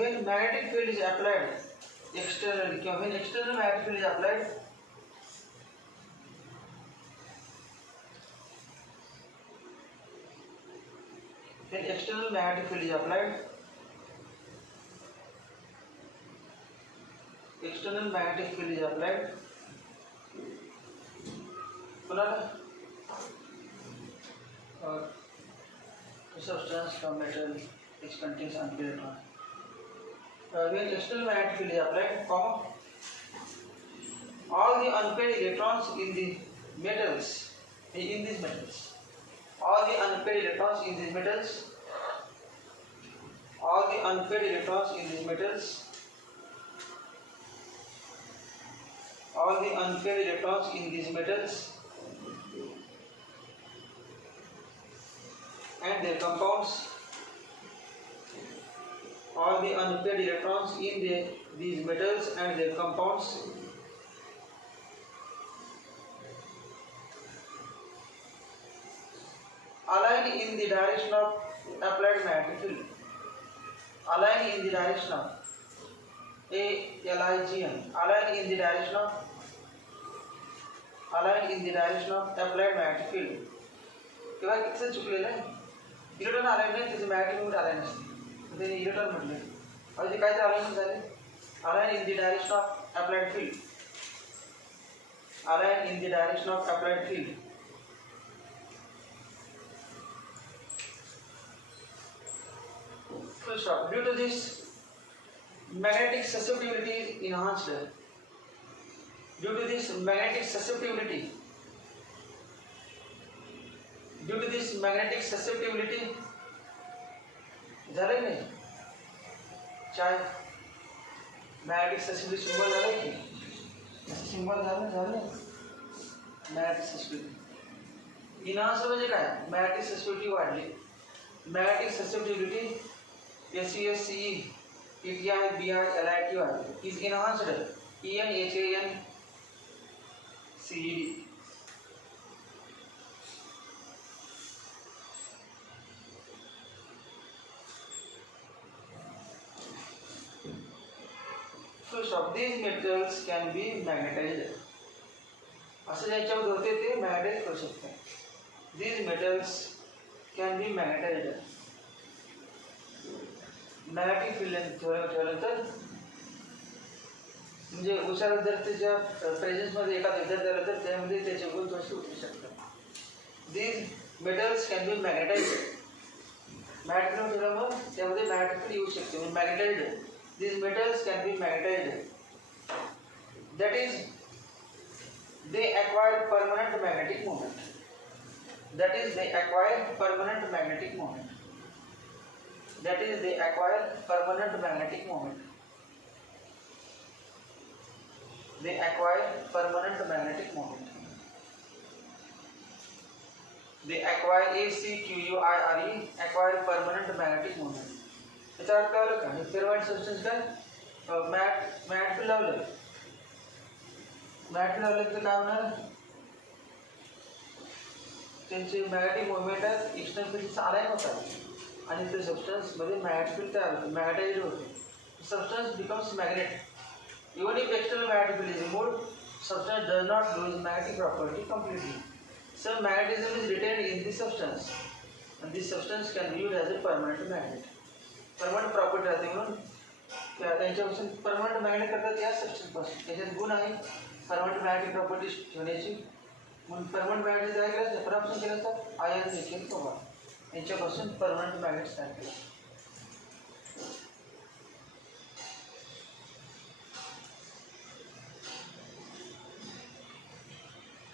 When magnetic field is applied externally, when external magnetic field is applied, when external magnetic field is applied, external magnetic field is applied, or substance from metal which contains unpaired electron. When external magnetic field is applied, all the unpaired electrons in the metals, in these metals, all the unpaired electrons in these metals, all the unpaired electrons in these metals, all the unpaired electrons in these metals and their compounds, all the unpaired electrons in these metals and their compounds align in the direction of applied magnetic field. Align in the direction of ALIGN. Align in the direction of applied magnetic field. किंवा किती चुकलेलं आहे electron align नाही त्याचे magnetic moment align असते ते इलेक्ट्रॉन म्हटले आणि ते काय तर अलाइन झाले अलाइन इन the direction of applied field align in the direction of applied field full stop. Due to this magnetic susceptibility is enhanced. Due to this magnetic susceptibility झाले नाही चाय magnetic susceptibility सिंबल झाला की सिंबल झालं magnetic susceptibility enhanced म्हणजे काय magnetic susceptibility वाढली magnetic susceptibility SESCE PTI BI LIT is enhanced ENHAN CED. Full stop. These metals can be magnetized. असं ज्याच्यावर होते ते मॅग्नेटाइज करू शकते. These metals can be magnetized. Magnetic field ठेवलं तर म्हणजे हुशार विद्यार्थ्याच्या प्रेझेन्समध्ये एका विद्यार्थ्याला तर त्यामध्ये त्याचे गुण दोष उतरू शकतात. These metals can be magnetized. Magnetic ठेवल्यामुळे त्यामध्ये मॅग्नेटिक फील्ड येऊ शकते म्हणजे magnetized. These metals can be magnetized. That is, they acquire permanent magnetic moment. That is, they acquire permanent magnetic moment. That is, they acquire permanent magnetic moment. They acquire permanent magnetic moment. They acquire ACQUIRE, acquire permanent magnetic moment. याचा अर्थ काय होईल का फेरोमाइट सबस्टन्स काय mat field लावलं तर काय होणार त्यांचे मॅग्नेटिक मुवमेंट एक्सटर्नल फील्डचा अलाइन होतात आणि ते सबस्टन्स मध्ये मॅग्नेटिक फील्ड तयार होते मॅग्नेटाइज्ड होते substance becomes magnet even if external magnetic field is removed substance does not lose magnetic property completely. Some magnetism is retained in the substance and this substance can be used as a permanent magnet. Permanent property राहते म्हणून त्यांच्यापासून permanent magnet करतात या सबस्टन्सपासून त्याच्यात गुण आहे permanent magnetic property ठेवण्याची म्हणून परमनंट मॅग्नेट तयार केलं परापासून केलं तर आयन निकेल कोबाल्ट यांच्यापासून परमनंट मॅग्नेट तयार केलं.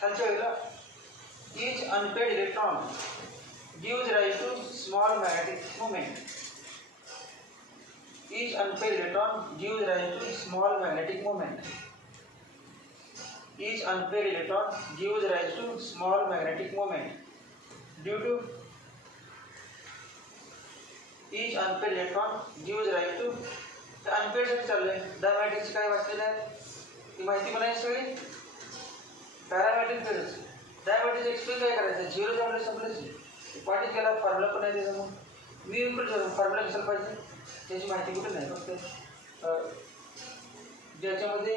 खालच्या वेळेला each unpaired electron gives rise to small magnetic moment. Each unpaired electron gives rise to small magnetic moment. Each unpaired electron gives rise to small magnetic moment due to each unpaired electron gives rise to unpaired साठी चाललंय. डायमॅग्नेटिक्स काय वाटलेलं आहे ही माहिती मला सगळी पॅरामॅट्रिक फिल्ड्स. डायमॅग्नेटिक्स एक्सप्लेन काय करायचं, झिरो जमले संपलेच पाठी केला, फॉर्म्युला पण नाही दिला. मग मी इकडे फॉर्म्युला कशाला पाहिजे, त्याची माहिती कुठे नाही. फक्त ज्याच्यामध्ये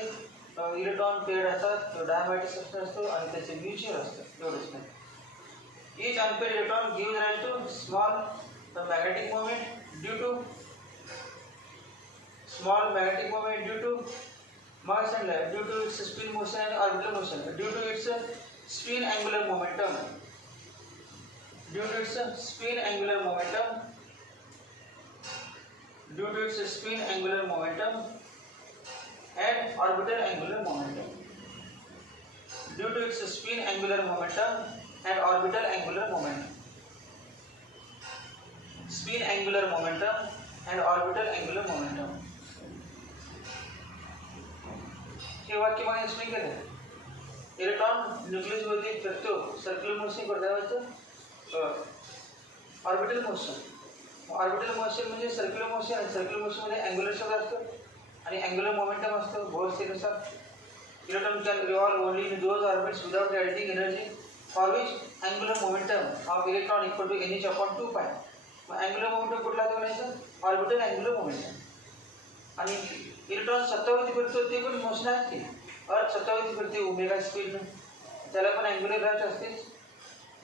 इलेक्ट्रॉन पेअर्ड असतात तो डायमॅग्नेटिक सबस्टन्स असतो आणि त्याचे म्युच्युअल असतात, एवढंच नाही. Each unpaired electron gives rise to small magnetic moment due to mass and light, due to its spin motion and orbital motion, due to its spin angular momentum, due to its spin angular momentum, due to its spin angular momentum and orbital angular momentum, due to its spin angular momentum and orbital angular momentum, spin angular momentum and orbital angular momentum. हे वाक्य मला एक्सप्लेन केलं. Electron nucleus वरती फिरतो, circular motion करतो, orbital motion. Orbital motion म्हणजे circular motion आहे. Circular motion मध्ये angular शब्द असतो आणि अँग्युलर मोमेंटम असतो. बोल्ट्झनुसार electron can revolve only in those orbits without emitting energy for which angular momentum of electron equal to nh upon 2 pi. Mug angular momentum कुठला आहे म्हणायचं, ऑर्बिटल अँग्युलर मोमेंटम. आणि इलेक्ट्रॉन सत्तावरती फिरतो ते पण मोशन आहे की अर्थ सत्तावरती फिरते ओमेगा स्पीड, त्याला पण अँग्युलर व्हेलॉसिटी असते.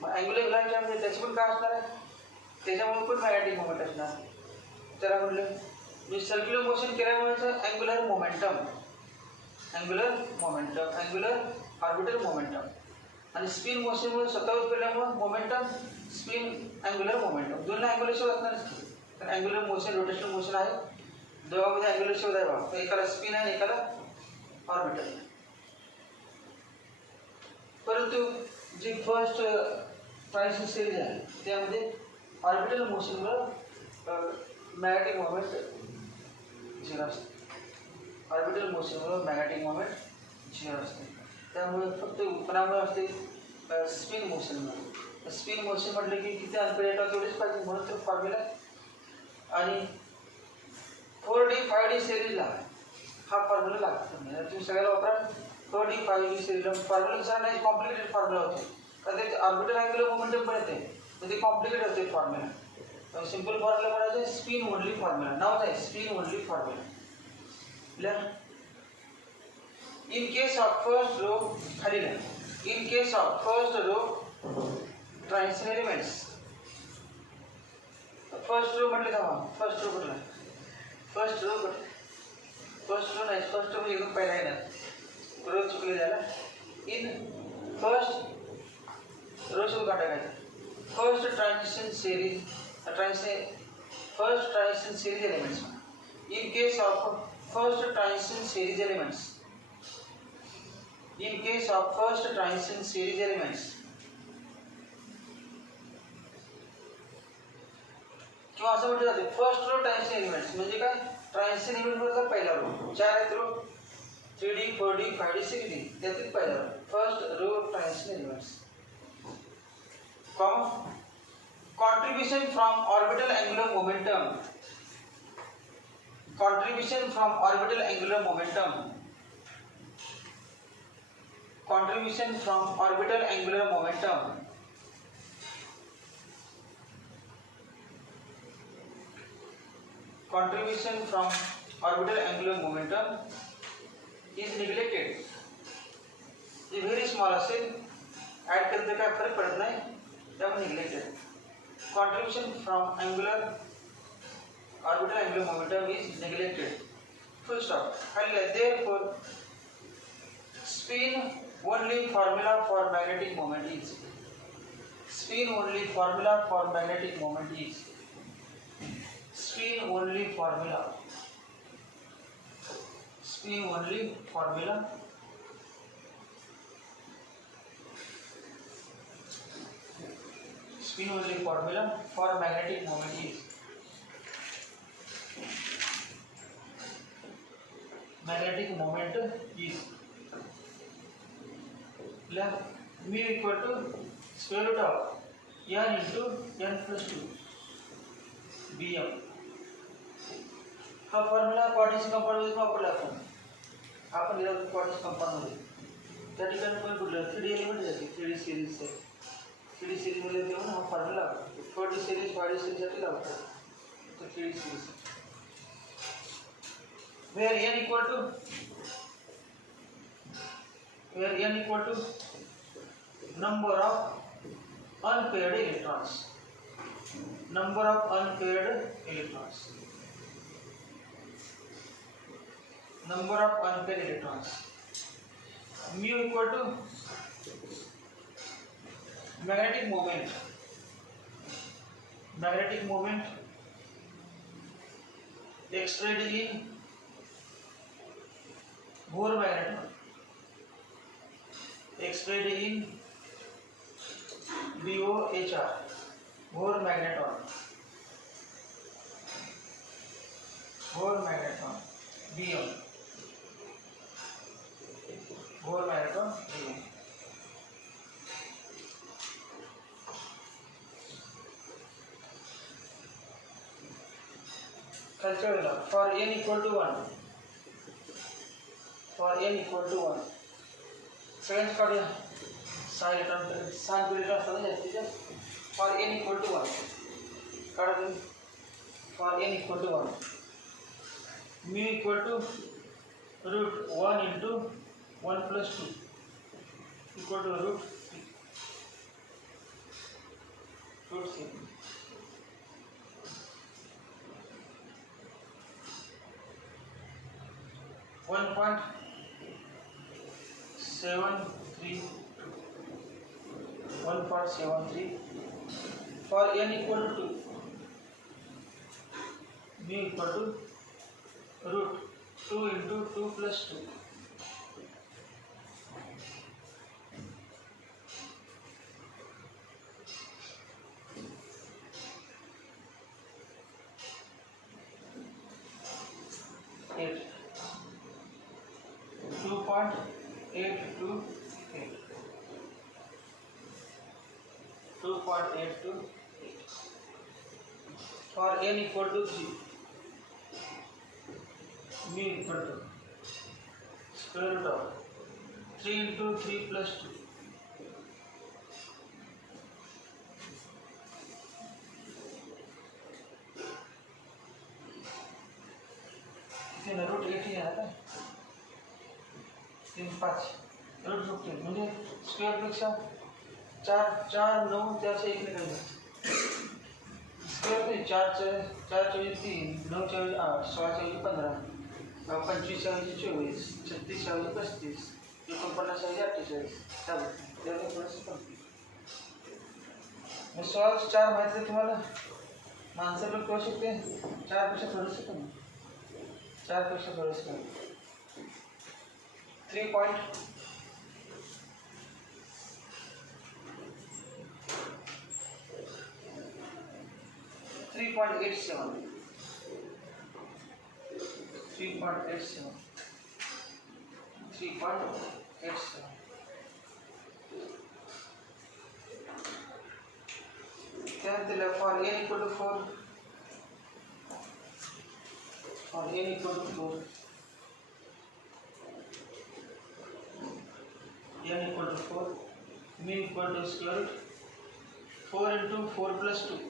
मग अँग्युलर व्हेलॉसिटी म्हणजे त्याची पण काय असणार आहे, त्याच्यामुळे पण मॅग्नेटिक मोमेंट असणार. त्याला म्हटलं मी सर्क्युलर मोशन केल्यामुळे angular momentum, angular orbital momentum. आणि स्पिन मोशनमुळे स्वतःवर फिरल्यामुळे मोमेंटम, स्पिन अँग्युलर मोमेंटम, दोन्ही अँग्युलर शोध असणारच. कारण अँग्युलर मोशन रोटेशनल मोशन आहे, दोघांमध्ये अँग्युलर शोध आहे बा. एकाला स्पिन आहे एकाला ऑर्बिटल. परंतु जी फर्स्ट ट्रान्झिशन सिरीज आहे त्यामध्ये ऑर्बिटल मोशनमुळे मॅग्नेटिक मोमेंट झिरो असते. ऑर्बिटल मोशनमुळे मॅग्नेटिक मोमेंट झिरो असते. त्यामुळे फक्त उत्पन्नामुळे असते स्पिन मोशनमुळे. स्पिन मोशन म्हटलं की किती अनपेअर्ड येतात तेवढेच पाहिजे, म्हणून तो फॉर्म्युला. आणि 4D 5D सिरीजला हा फॉर्म्युला लागतो. तुम्ही सगळ्याला वापरा 4D 5D सिरीजला फॉर्म्युला कसा नाही, कॉम्प्लिकेटेड फॉर्म्युला होते. कारण ते ऑर्बिटल अँग्युलर मोमेंटम पण येते, तर ते कॉम्प्लिकेटेड होते फॉर्म्युला. सिंपल फॉर्म्युला म्हणायचं स्पिन ओनली फॉर्म्युला, नावच आहे spin only formula. In case of first row, in case of first row transition elements, first row म्हटलं का, first row कुठला, first row नाही, first row एकदम पहिला आहे ना, row चुकले झाला. in first row शोध टाकायचं. first transition series elements. In case of first transition series elements, in case of first transition series elements, किंवा असं म्हटलं जाते फर्स्ट रो ट्रान्झिशन एलिमेंट्स म्हणजे काय, ट्रान्झिशन एलिमेंट मधला पहिला रो. 4 आहेत रो, 3D 4D 5D 6D, त्यातील पहिला row first row transition elements. Contribution from orbital angular momentum, contribution from orbital angular momentum, contribution from orbital angular momentum, contribution from orbital angular momentum is neglected. ये very small असेल, ऍड करते काय फरक पडत नाही, त्यामुळे neglected. Contribution from orbital angular momentum is neglected. Full stop. Therefore, spin only formula for magnetic moment is, spin only formula for magnetic moment is, spin only formula, spin only formula spin only formula for magnetic moment is, magnetic moment is mu equal to square root of n into n plus 2 Bm. हा फॉर्म्युला क्वार्टिस कंपाऊंड मध्ये वापरला आपण दिला क्वार्टिस कंपाऊंड मध्ये त्या ठिकाणी पण कुठलं 3D एलिमेंट जाते 3D सिरीज चे 3D सिरीज मध्ये देऊन हा formula 4D series 5D series साठी लावतो तो 3D series where n equal to number of unpaired electrons. Number of unpaired electrons. Number of unpaired electrons. Mu equal to magnetic moment. Magnetic moment extracted in Bohr magneton. Extracted in BOHR. Bohr magneton. Bohr magneton. BM. Bohr magneton. BM. Culture law. For n equal to 1. For n equal to 1. Second card psi electron sun electron समझ जाती है for n equal to 1 card for n equal to 1 mu equal to root 1 into 1 plus 2 equal to root 3 1.73 for n equal to 2 mu equal to root 2 into 2 plus 2 8 2.828 2.828 for n equal to 3 mu equal to square root of 3 into 3 plus 2 रूट 8 ही आता है 3 5 रूट 15 म्हणजे स्क्वेअर पेक्षा 4 4 9 त्याचे एक निघाले स्क्वेअर नाही 4 4 24 3 9 24 8 16 24 15 25 24 36 35 49 48 त्यामुळे थोडंसं कमी 16 4 माहिती तुम्हाला माणसं लोक करू शकते 4 पेक्षा थोडंसं कमी 4 पेक्षा थोडंसं कमी 3.87 त्यानंतर for n equal to 4 for n equal to 4 n equal to 4 mu equal to square root 4 into 4 plus 2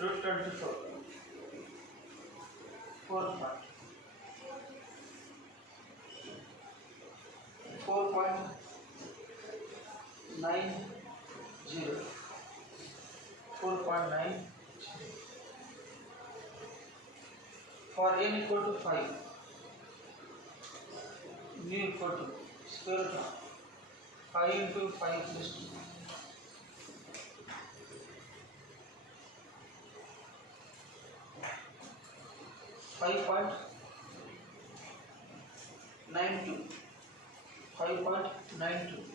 root 24 4 part 4.90 4.90 for n equal to 5 mu equal to square root of 5 into 5 plus 2 5.92 5.92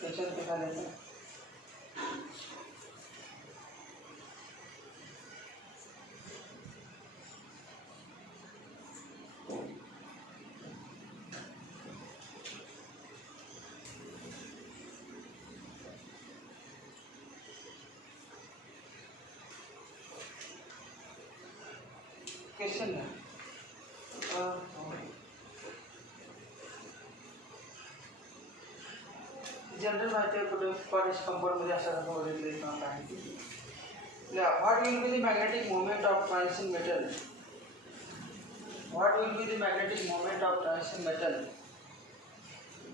त्याच्यात काय झालं क्वेश्चन है जनरल माहिती आहे कुठे कॉलेज कंपाऊंड मध्ये अशा बघितले what will be the magnetic moment of transition metal what will be the magnetic moment of transition metal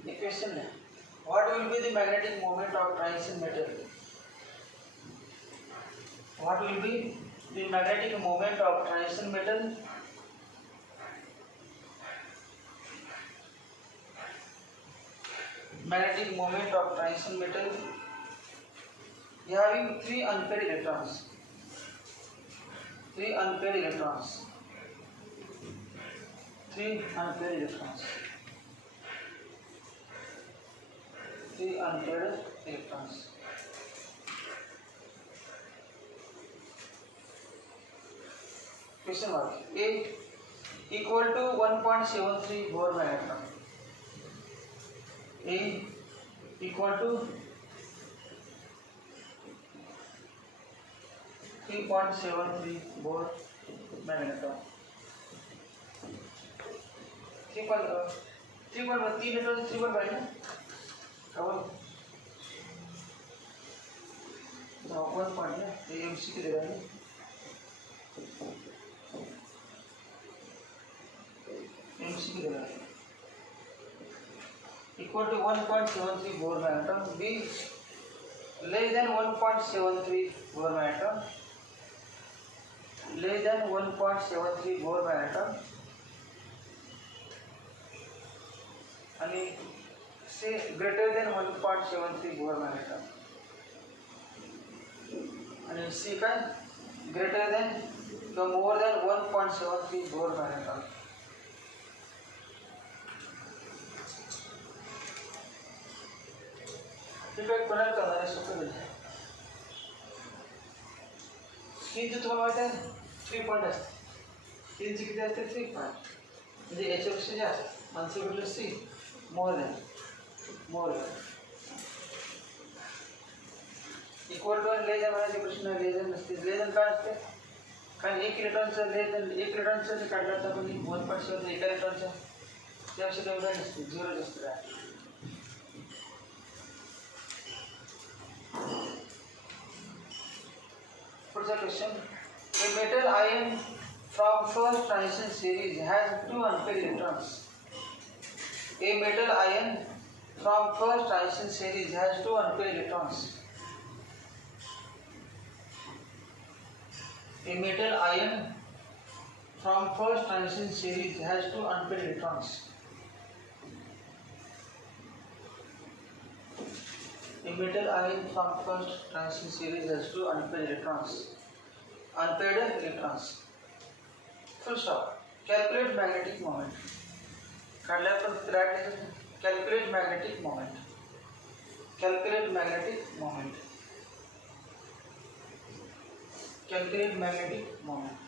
ये क्वेश्चन है what will be the magnetic moment of transition metal what will be the magnetic moment of transition metal magnetic moment of transition metal having three unpaired electrons three unpaired electrons three unpaired electrons three unpaired electrons question mark A equal to 1.73 Bohr by atom A equal to 3.73 Bohr magnetron 3.3 मीटर 3 बाय ना कवर 1 है ये एमसी के देगा एमसी के देगा equal to 1.73 Bohr atom B less than 1.73 Bohr atom less than 1.73 Bohr atom and say greater than 1.73 Bohr atom and C can greater than the more than 1.73 Bohr atom defect कोणाला करणार आहे सोपं होईल ही जो तुम्हाला माहिती आहे 3 पॉइंट असते 3 ची किती असते 3 पॉइंट म्हणजे याच्यापेक्षा जास्त आन्सर भेटलं see more than equal to less than म्हणायचे प्रश्न लेस दॅन नसते लेस दॅन काय असते कारण 1 इलेक्ट्रॉनचं लेस दॅन 1 इलेक्ट्रॉनचं काढलं तर आपण 1.7 1 इलेक्ट्रॉनचं त्यापेक्षा कमी काय नसते 0 असते First question: a metal ion from first transition series has 2 unpaired electrons. A metal ion from first transition series has 2 unpaired electrons. A metal ion from first transition series has 2 unpaired electrons. A metal ion from first transition series has 2 unpaired electrons. Unpaired electrons. Full stop. Calculate magnetic moment. Calculate magnetic moment. Calculate magnetic moment. Calculate magnetic moment.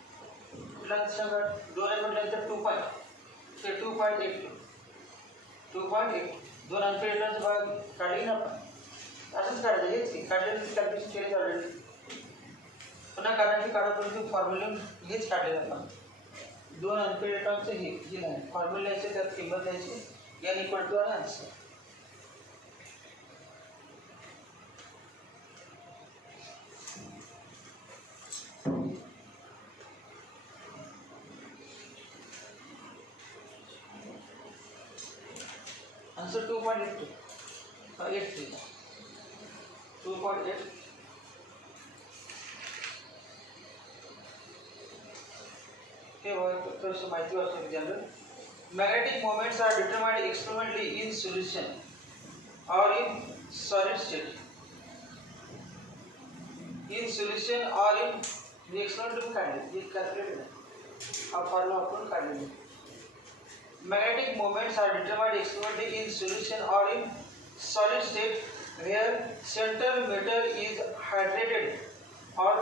कुठला सांगा 2 म्हटल्यानंतर 2 पॉइंट ते 2.8 दोन अनपेड इलेक्ट्रॉनचा भाग काढली ना आपण असंच काढायचं हेच काढलेलं कॅल्क्युलेशन केले ऑलरेडी पुन्हा काढण्याची काढापर्यंत फॉर्म्युलिन हेच काढलेलं आपण 2 अनपेड इलेक्ट्रॉनचं हे नाही फॉर्म्युला लिहायचे त्यात किंमत द्यायची एन इक्वल टू आणि आन्सर आंसर 2.82 83 2.8 हे थोडंसं माहिती वाचून general magnetic moments are determined experimentally in solution or in solid state in solution or in the experiment काढले हे कॅल्क्युलेट आहे हा फॉर्म्युला वापरून काढलेला magnetic moments are determined experimentally in solution or in solid state where central metal is hydrated or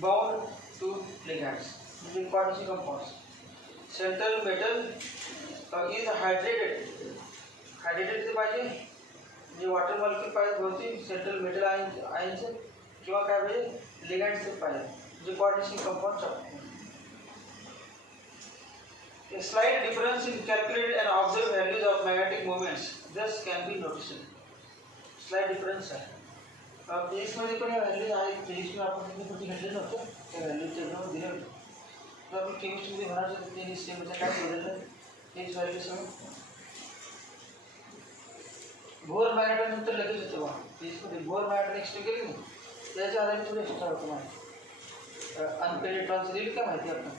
bound to ligands. म्हणजे quantity compounds. Central metal is hydrated. Hydrated ते पाहिजे म्हणजे water molecule पाहिजे भोवती सेंट्रल मेटल आयनचे किंवा काय पाहिजे लिगँडचे पाहिजे म्हणजे quantity compounds. A slight difference in calculated and observed values of magnetic moments thus can be noticed. Slight difference आहे. फिजिक्समध्ये पण या व्हॅल्यूज आहेत. फिजिक्समध्ये आपण कुठे घेतले नव्हतं त्या व्हॅल्यूचे नाव दिले होते. तर आपण केमिस्ट्रीमध्ये म्हणायचं ते सेमचं काय बदललं हेच व्हॅल्यू सगळं बोर मॅग्नेटनंतर लगेच होतं बा फिजिक्समध्ये बोर मॅग्नेट एक्स्ट्रा केली ना त्याच्या आधारे थोडं एक्स्ट्रा होतं माहिती. अनपेड इलेक्ट्रॉनचं दिली काय माहिती आपण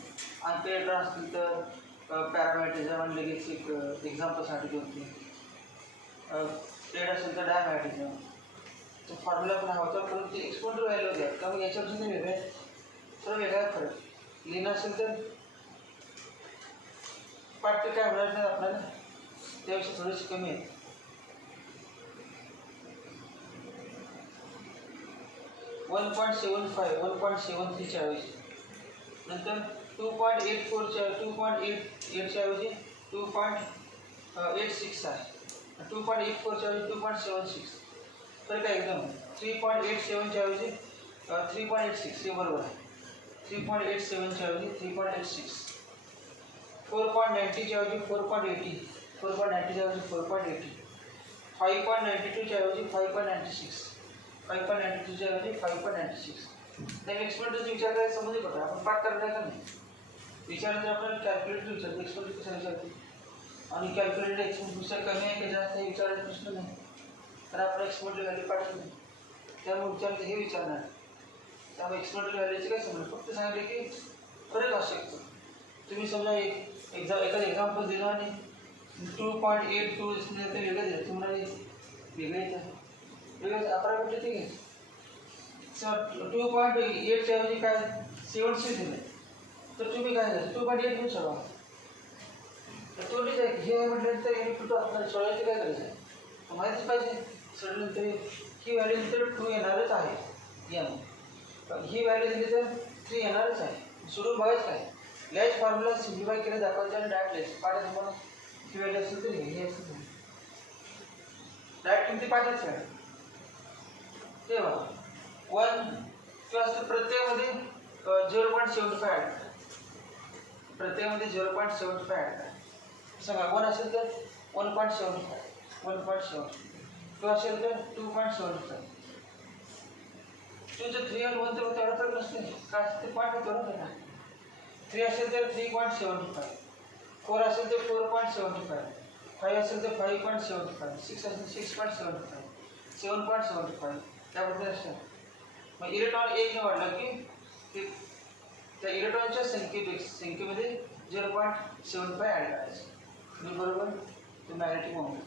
अनपेड इलेक्ट्रॉन असतील तर पॅरामॅग्नेटिझम आणि लगेच एक एक्झाम्पलसाठी होती. पेड असेल तर डायमॅग्नेटिझम तो फॉर्म्युला पण होता परंतु ते एक्सपोनेंशियल व्हॅल्यू होत्या त्यामुळे याच्यापासून ते वेगळे थोडं वेगळा फरक लिहिणं असेल तर पाठ काय होणार नाही आपल्याला त्यापेक्षा थोडीशी कमी आहे. वन 1.73च्या ऐवजी नंतर 2.84च्या 2.88च्या ऐवजी 2.86 आहे. 2.84च्या ऐवजी 2.76 तर काय एकदम 3.87च्या ऐवजी 3.86 हे बरोबर आहे. 3.87च्या ऐवजी 3.86 4.90च्या ऐवजी 4.80 4.90च्या ऐवजी 4.80 5.92च्या ऐवजी 5.96 5.92च्या ऐवजी 5.96 त्या एक्सपेरिमेंटचा विचार करायला समजले पडतं आपण पाठ करणार का नाही विचारायचं आपल्याला कॅल्क्युलेटर विचारतो एक्सपेरिमेंट कसा विचारते आणि कॅल्क्युलेटर एक्सपेरिमेंटपेक्षा कमी आहे की जास्त हे विचारायचा प्रश्न नाही तर आपण एक्सपेरिमेंटल व्हॅल्यू पाठवत नाही त्यामुळे विचारते हे विचारणार त्यामुळे एक्सपेरिमेंटल व्हॅल्यूचे काय समजलं फक्त सांगितले की फरक असू शकतो. तुम्ही समजा एखादं एक्झाम्पल दिलं आणि 2.82 ते वेगळं दिलं तुम्हाला वेगळं येतं वेगळं 11 भेटले ठीक आहे. 2.8च्या ऐवजी काय 76 दिलं तर तुम्ही काय झालं 2.8 घेऊन सोडवा तर तोडीच आहे हे म्हटल्यानंतर हे कुठं आपल्याला सोडवायचं काय करायचं आहे माहितीच पाहिजे सोडल्यानंतर ही व्हॅल्यू नंतर 2 येणारच आहे एम ही व्हॅल्यू दिली तर 3 येणारच आहे सोडून बघायचं काय लॅच फॉर्म्युला सिम्प्लिफाय केलं दाखवायचं आणि डायरेक्ट लॅच पाठायचं तुम्हाला ही व्हॅल्यू असेल तरी हे असेल तरी डायरेक्ट किमती पाठायचं काय ते बघा 1 किंवा असं प्रत्येकामध्ये 0.75 ॲड प्रत्येकामध्ये 0.75 ॲड करा सांगा 1 असेल तर 1.75 2 असेल तर 2.75 तुमचं 3 आणि 1 तर तेवढं तर नसते काय ते पाठ तेवढं ना 3 असेल तर 3.75 4 असेल तर 4.75 5 असेल तर 5.75 6 असेल 6.75 7.75 त्याबद्दल असतं मग इलेक्ट्रॉन 1 ने वाढला की त्या इलेक्ट्रॉनच्या संख्येमध्ये 0.75 ॲड करायचं म्हणजे बरोबर ते magnetic moment.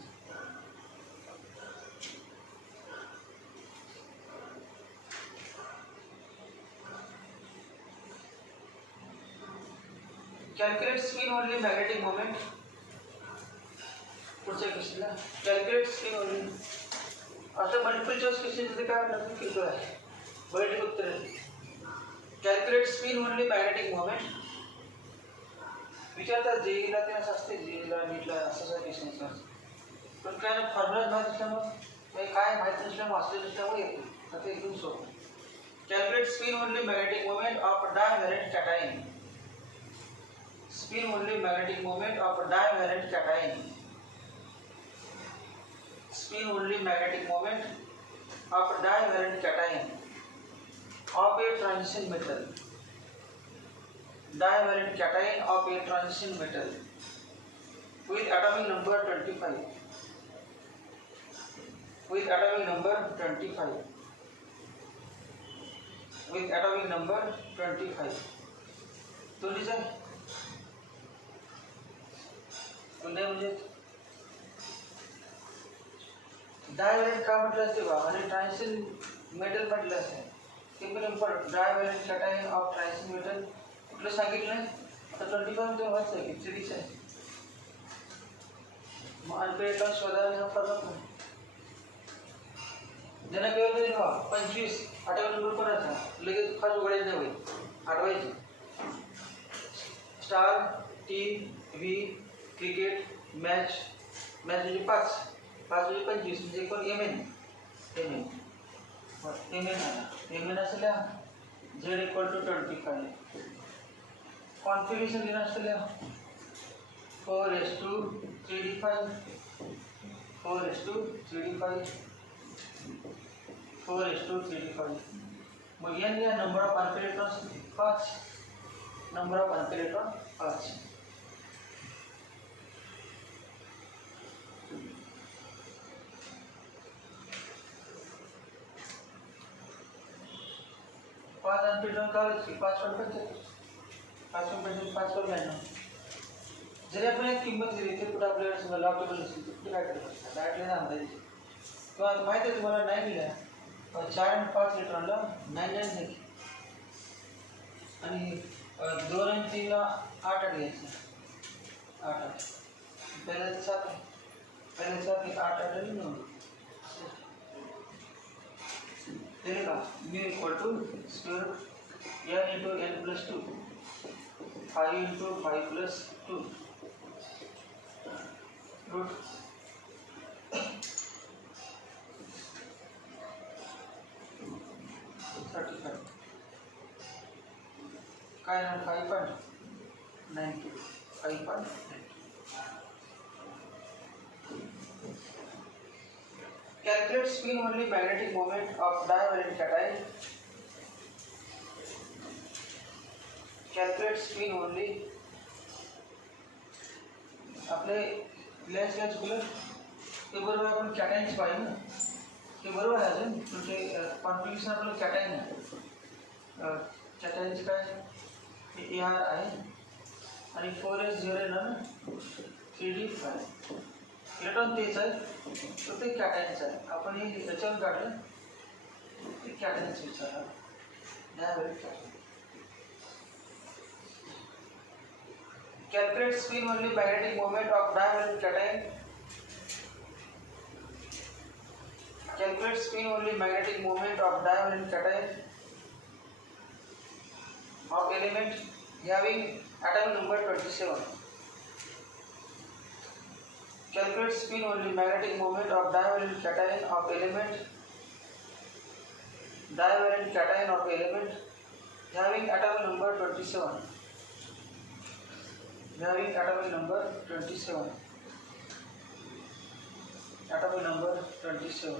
Calculate spin only magnetic moment पुढच्या क्वेश्चनला कॅल्क्युलेट स्पिन ओनली असं मल्टिपल चॉईस क्वेश्चन काय नक्की केलं आहे बरेच उत्तर calculate spin only magnetic moment विचारतात जेईला ते असं असते जेईला नीटला असं क्वेश्चन पण काय फॉर्म्युला माहीत असल्यामुळे काय माहीत नसल्यामुळे वाचले नसल्यामुळे येतो आता एकदम सोपं calculate spin only magnetic moment of डायव्हॅलेंट cation spin only magnetic moment of a divalent cation spin only magnetic moment of a divalent cation of a transition metal divalent cation of a transition metal with atomic number 25 with atomic number 25 with atomic number 25 तो लिहिजा म्हणजे डायव्हॅलेंट का म्हटलं असते बा आणि transition metal म्हटलं असते सिंपल इम्पॉर्टंट डायव्हॅलेंट कॅटायन ऑफ ट्रान्सिशन मेटल कुठलं सांगितलं आता 25 मध्ये वाचलं की सिरीज आहे मग अनपेड इलेक्ट्रॉन शोधायला हा फरक नाही ज्यांना कळत नाही ना 25 8 नंबर कोणाचा लगेच फास्ट उघडायचं नाही होईल आठवायचे star T V cricket match match म्हणजे 5 म्हणजे 25 म्हणजे कोण एम एन एम एन असल्या झेड इक्वल टू 25 कॉन्फिगरेशन दिलं असल्या 4:3d5 4:3d5 4:3d5 मग n या number of unpaired electrons 5 number of unpaired electron 5 5 unpaired electron काढायचे 5 पर घ्यायला जरी आपण एक किंमत दिली ते कुठं आपल्याला समजा लॉकेबल असेल तर कुठे काय करतात डायरेक्टली अंदाज येते किंवा माहिती आहे तुम्हाला नाही दिल्या 4 आणि 5 इलेक्ट्रॉनला 9 घ्यायची आणि 2 आणि 3 ला 8 घ्यायचं 8 पहिल्याचं 7 पहिल्याचं 8 आणि 9 ते का मी equal to square n into n plus 2 5 into 5 plus 2 root काय ना 5.92 5.92 calculate spin only magnetic moment of divalent cation calculate spin only आपले लेन्स काय चुकलं ते बरोबर आपण कॅटायनची पाहिजे ना ते बरोबर आहे अजून पण ते कॉन्फिगरेशन आपलं कॅटायन आहे कॅटायनची काय ए आर आहे आणि 4s0 आहे ना 3d5 इलेक्ट्रॉन तेच आहे तर ते कॅटायनचं आहे आपण हे याच्यावर काढलं ते कॅटायनचं विचार डायव्हॅलेंट cation calculate spin only magnetic moment of divalent cation calculate spin only magnetic moment of divalent cation of element having atom number 27 calculate spin only magnetic moment of divalent cation of element having atom number 27 having atomic number 27 atomic number 27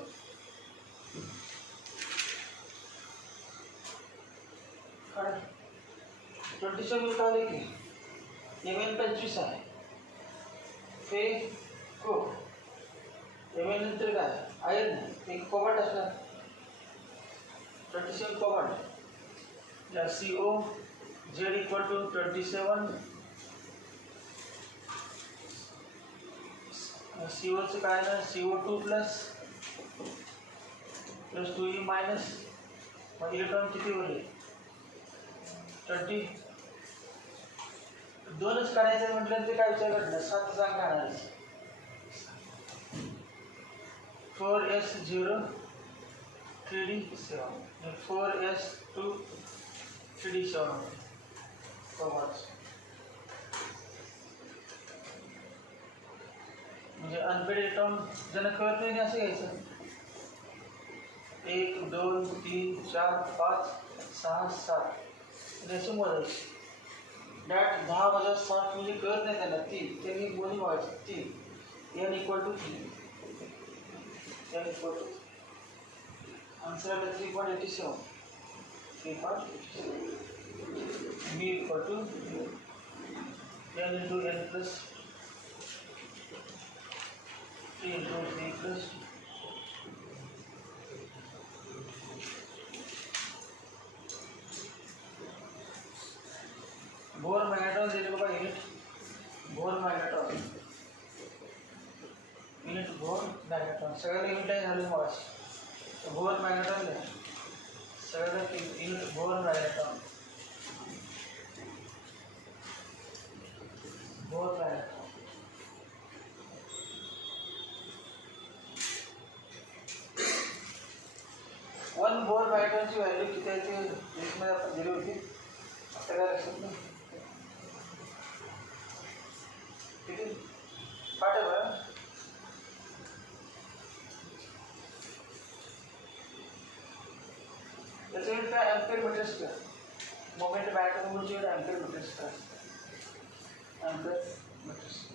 27 का लिखे mn 25 आहे ते को mn नंतर काय आयर्न एक कोबाल्ट असणार 27 कोबाल्ट या CO Z equal to 27 CO चं काय ना CO2 प्लस 2e मायनस मग इलेक्ट्रॉन किती होईल 20 दोनच काढायचं म्हटलं ते काय विचार करणार 7 सांग काढणार 4s0 3d7 4s2 3d7 commerce म्हणजे अनपेड इलेक्ट्रॉन ज्यांना कळत नाही असं घ्यायचं 1 2 3 4 5 6 7 याचं मोजायचं डायरेक्ट 10 वजा 7 म्हणजे कळत नाही त्यांना 3 त्यांनी मोजून व्हायचं 3 n equal to 3 n equal to answer आलं 3.87 b equal to n into n plus 3 into 3 plus Bohr magneton दिले बघा बोर मॅग्नेट्रॉन सगळ्याला युनिट आहे झालं मग बोर मॅग्नेट्रॉन द्या सगळ्याला युनिट बोर मॅग्नेट्रॉन बोर मॅग्नेटॉनची व्हॅल्यू किती आहे ती लिस्टमध्ये आपण दिली होती. आपल्याला लक्षात नाही किती पाठ आहे बरं. त्याचं युनिट काय ampere metre square. Moment magneton मोमेंटची युनिट अँपियर मीटर स्क्वेअर असते. Ampere metre square.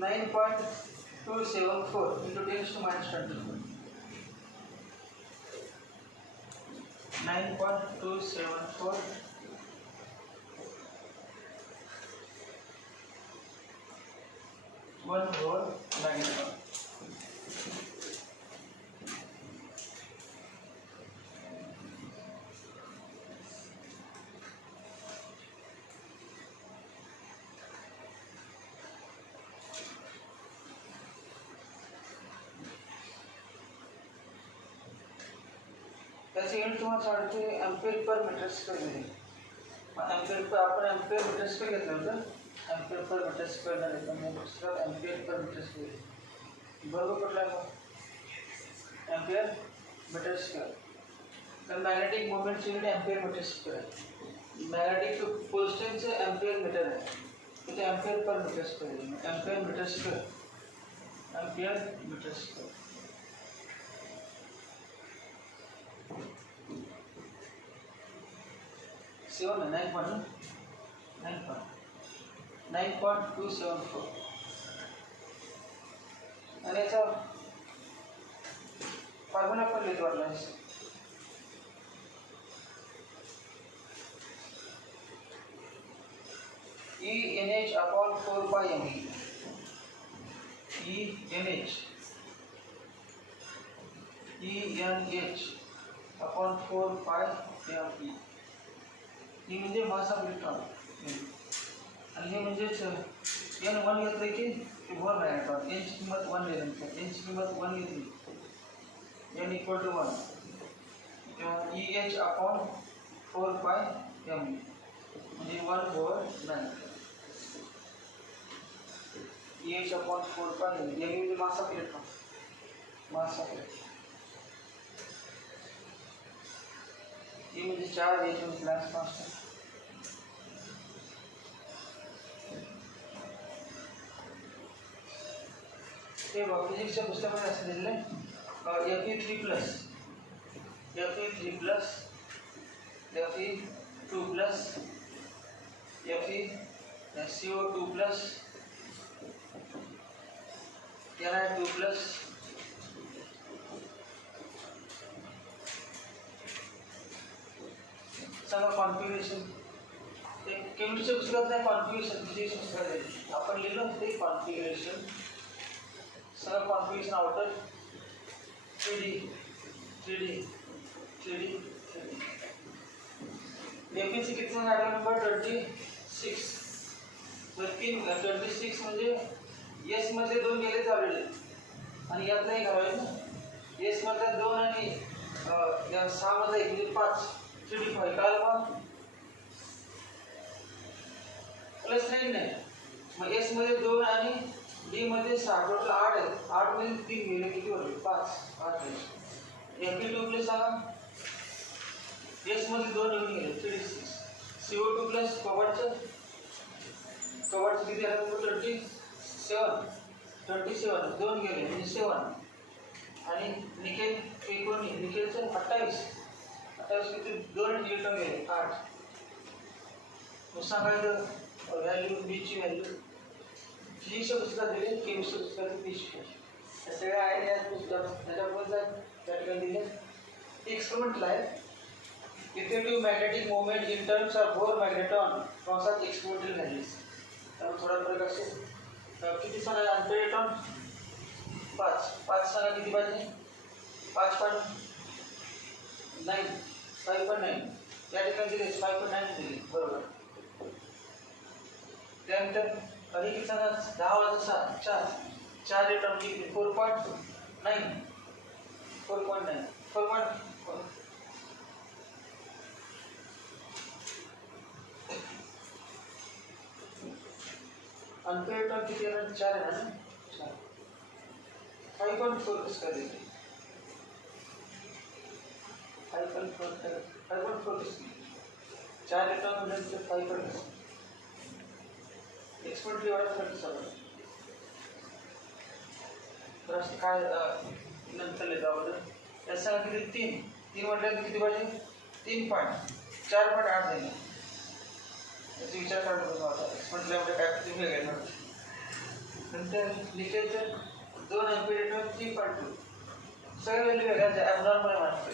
9.274 into 10 to minus 24. 9.274 1 whole 9. त्याचे युनिट तुम्हाला सांगते अँपियर पर मीटर स्क्वेअर मध्ये. अँपियर पर आपण अँपियर मीटर स्क्वेअर घेतलं होतं. अँपियर पर मीटर स्क्वेअर नाही घेतलं मग पुस्तकात अँपियर पर मीटर स्क्वेअर बरोबर कुठला आहे मग अँपियर मीटर स्क्वेअर. तर मॅग्नेटिक मोमेंटची युनिट अँपियर मीटर स्क्वेअर आहे. मॅग्नेटिक पोलस्टेनचं अँपियर मीटर आहे तिथे अँपियर पर मीटर स्क्वेअर आहे. Ampere metre square ampere metre square 9.274 आणि याचा फॉर्म्युला पण लिहित वाटला ENH upon 4 pi ME. ENH upon 4 pi ME. ही म्हणजे मास ऑफ इलेक्ट्रॉन आणि हे म्हणजेच N1 घेतलं की बोर मॅग्नेटॉन. Nची किंमत 1 लिहिली. Nची किंमत 1 घेतली N equal to 1 किंवा EH upon 4 pi ME म्हणजे 1 over 9. EH upon 4 pi ME म्हणजे mass of electron. Mass of electron E म्हणजे चार्ज, H म्हणजे प्लॅंक्स कॉन्स्टंट. हे फिजिक्सच्या पुस्तकामध्ये असं दिलेलं आहे Fe3 plus Fe3 plus Fe2 plus CO2 plus Ni2 plus सगळं कॉन्फिगरेशन ते केमिस्ट्रीच्या पुस्तकात नाही. कॉन्फिगरेशन फिजिक्स पुस्तकात आपण लिहिलं ते कॉन्फिगरेशन सगळं कॉन्फिगरेशन आउटर 3D एफीसी किती आयटम नंबर 26. तर 26 म्हणजे एस मधले 2 गेले ऑलरेडी आणि यातला एक हवा ना. एस मधले 2 आणि या 6 मधला 1 म्हणजे 5 3D5 काल मग प्लस 9 नाही. मग एस मध्ये 2 आणि डी मध्ये 6 टोटल 8 आहेत. 8 मध्ये 3 गेले किती होते 5 8 आहे. Fe2 प्लस सांगा एस मध्ये 2 येऊन गेले 36. CO2 प्लस कवरचं किती आहे 27 2 गेले म्हणजे 7 आणि निकेल निकेलचं 28 किती 2 इलेक्ट्रॉन गेले 8. मग सांगायचं व्हॅल्यू बीची व्हॅल्यू फिजिक्सच्या पुस्तकात दिले केमिस्ट्री पुस्तकात बीची या सगळ्या आयडिया पुस्तकात त्याच्याबद्दल त्या ठिकाणी दिले. एक्सपेरिमेंटला आहे effective magnetic moment in terms of Bohr magneton कंसात एक्सपेरिमेंटल व्हॅल्यूज. त्यामुळे थोडा फरक असेल. किती सांगा अल्पेरेटॉन 5 सांगा किती पाहिजे 5.9 5.9 या ठिकाणी दिले 5.9 दिले बरोबर. त्यानंतर अधिक सांगा 10 वाजता 4 इलेक्ट्रॉन 4.9 4.9 4. अनपेड टर्म किती आहे? 4 आहे ना. 4 5.4 कसं काय देते? 5.4 कसं? 4 रिटर्न म्हणजे 5.4 एक्सपोर्टली वाढत 37. तर असं काय नंतर लिहिता बरं याचं सांगा किती? 3 म्हटल्यानंतर किती पाहिजे? 3.4.8 देणे याचा विचार करायला पाहिजे आता. एक्सपोर्टल्यामध्ये काय किती वेगळे ना. नंतर लिखायचं 2 अनपेड 3.2 सगळ्या व्हॅल्यू वेगळ्याच ॲबनॉर्मल मानतो.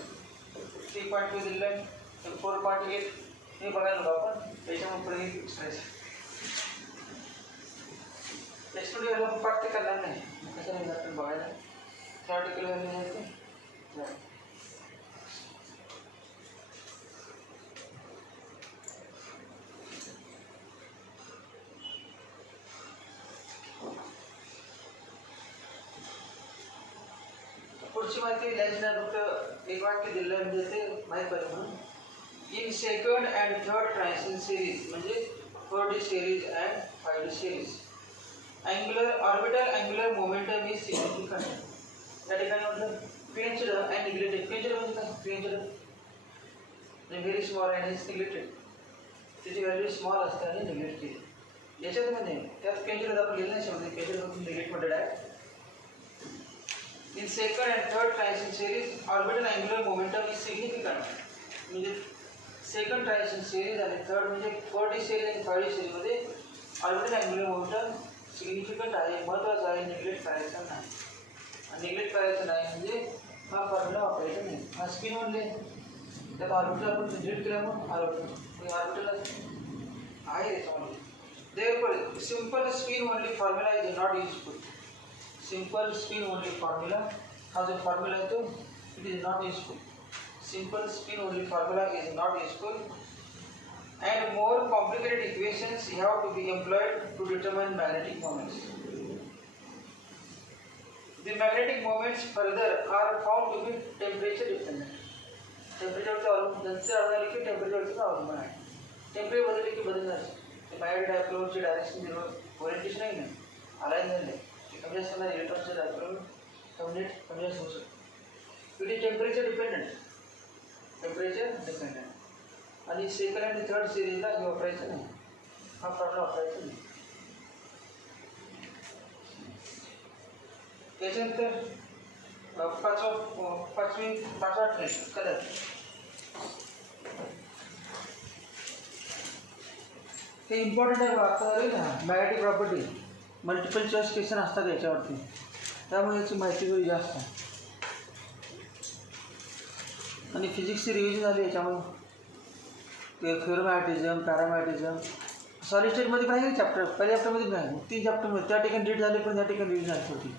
3.2 दिलं 4.8 हे बघायला नको आपण. त्याच्यामुळे पुढे फिक्स करायचं. एक्सपोर्ट याला पाठ ते करणार नाही. कसं नाही आपण बघायला थ्योरेटिकल व्हॅल्यू घ्यायचं. पुढची माहिती लिहायची फक्त एक वाक्य दिलं म्हणजे ते माहीत पाहिजे म्हणून. In second and third transition series म्हणजे 4D series and 5D series orbital angular momentum is significant. या ठिकाणी म्हटलं पिंच्ड अँड निग्लेक्टेड. पिंच्ड म्हणजे काय? पिंच्ड म्हणजे very small and is neglected. त्याची व्हॅल्यू स्मॉल असते आणि निग्लेक्ट केली. याच्यात म्हणजे त्यात पिंच्ड आपण लिहिलं नाही शब्द. पिंच्ड फक्त निग्लेक्ट म्हटलेलं आहे. In second and third transition series, orbital angular momentum is significant. म्हणजे सेकंड ट्रान्झिशन सिरीज आणि थर्ड म्हणजे 4D series आणि 5D series मध्ये ऑर्बिटल अँग्युलर मोमेंटम सिग्निफिकंट आहे, महत्त्वाचं आहे. निग्लेक्ट करायचं नाही. निग्लेक्ट करायचं नाही म्हणजे हा फॉर्म्युला वापरायचा नाही. हा स्पिन म्हणले त्यात ऑर्बिटल आपण निग्लेक्ट केल्यामुळे ऑर्बिटल आहे त्याच्यामध्ये. Therefore, simple spin only formula is not useful. Simple spin only formula हा जो फॉर्म्युला आहे तो it is not useful. Simple spin only formula is not useful and more complicated equations have to be employed to determine magnetic moments. The magnetic moments further are found to be temperature dependent. Temperature चा नंतर आढळले की टेम्परेचरचं अवलंबन आहे. टेम्परेचर बदलले की बदलणार. ते बाहेर डायपोलची डायरेक्शन ओरिएंटेशन आहे ना अलाइन झाले कमी असताना इलेक्ट्रॉनचं डायपोल कमी जास्त होऊ शकतो. It is temperature dependent. आणि सेकंड आणि थर्ड सिरीजला हे वापरायचं नाही. हा फॉर्म्युला वापरायचा नाही. त्याच्यानंतर पाचवा ट्रेंड कलर. हे इम्पॉर्टंट आहे. आता झाली ना magnetic property multiple choice question असतात याच्यावरती. त्यामुळे याची माहिती थोडी जास्त आहे. आणि फिजिक्सची रिव्हिजन झाली याच्यामुळे. फेरोमॅग्नेटिझम पॅरामॅग्नेटिझम सॉलिड स्टेटमध्ये नाही चॅप्टर. पहिल्या चॅप्टरमध्ये नाही 3 चॅप्टरमध्ये त्या ठिकाणी रीड झाले पण त्या ठिकाणी रिव्हिजन होती.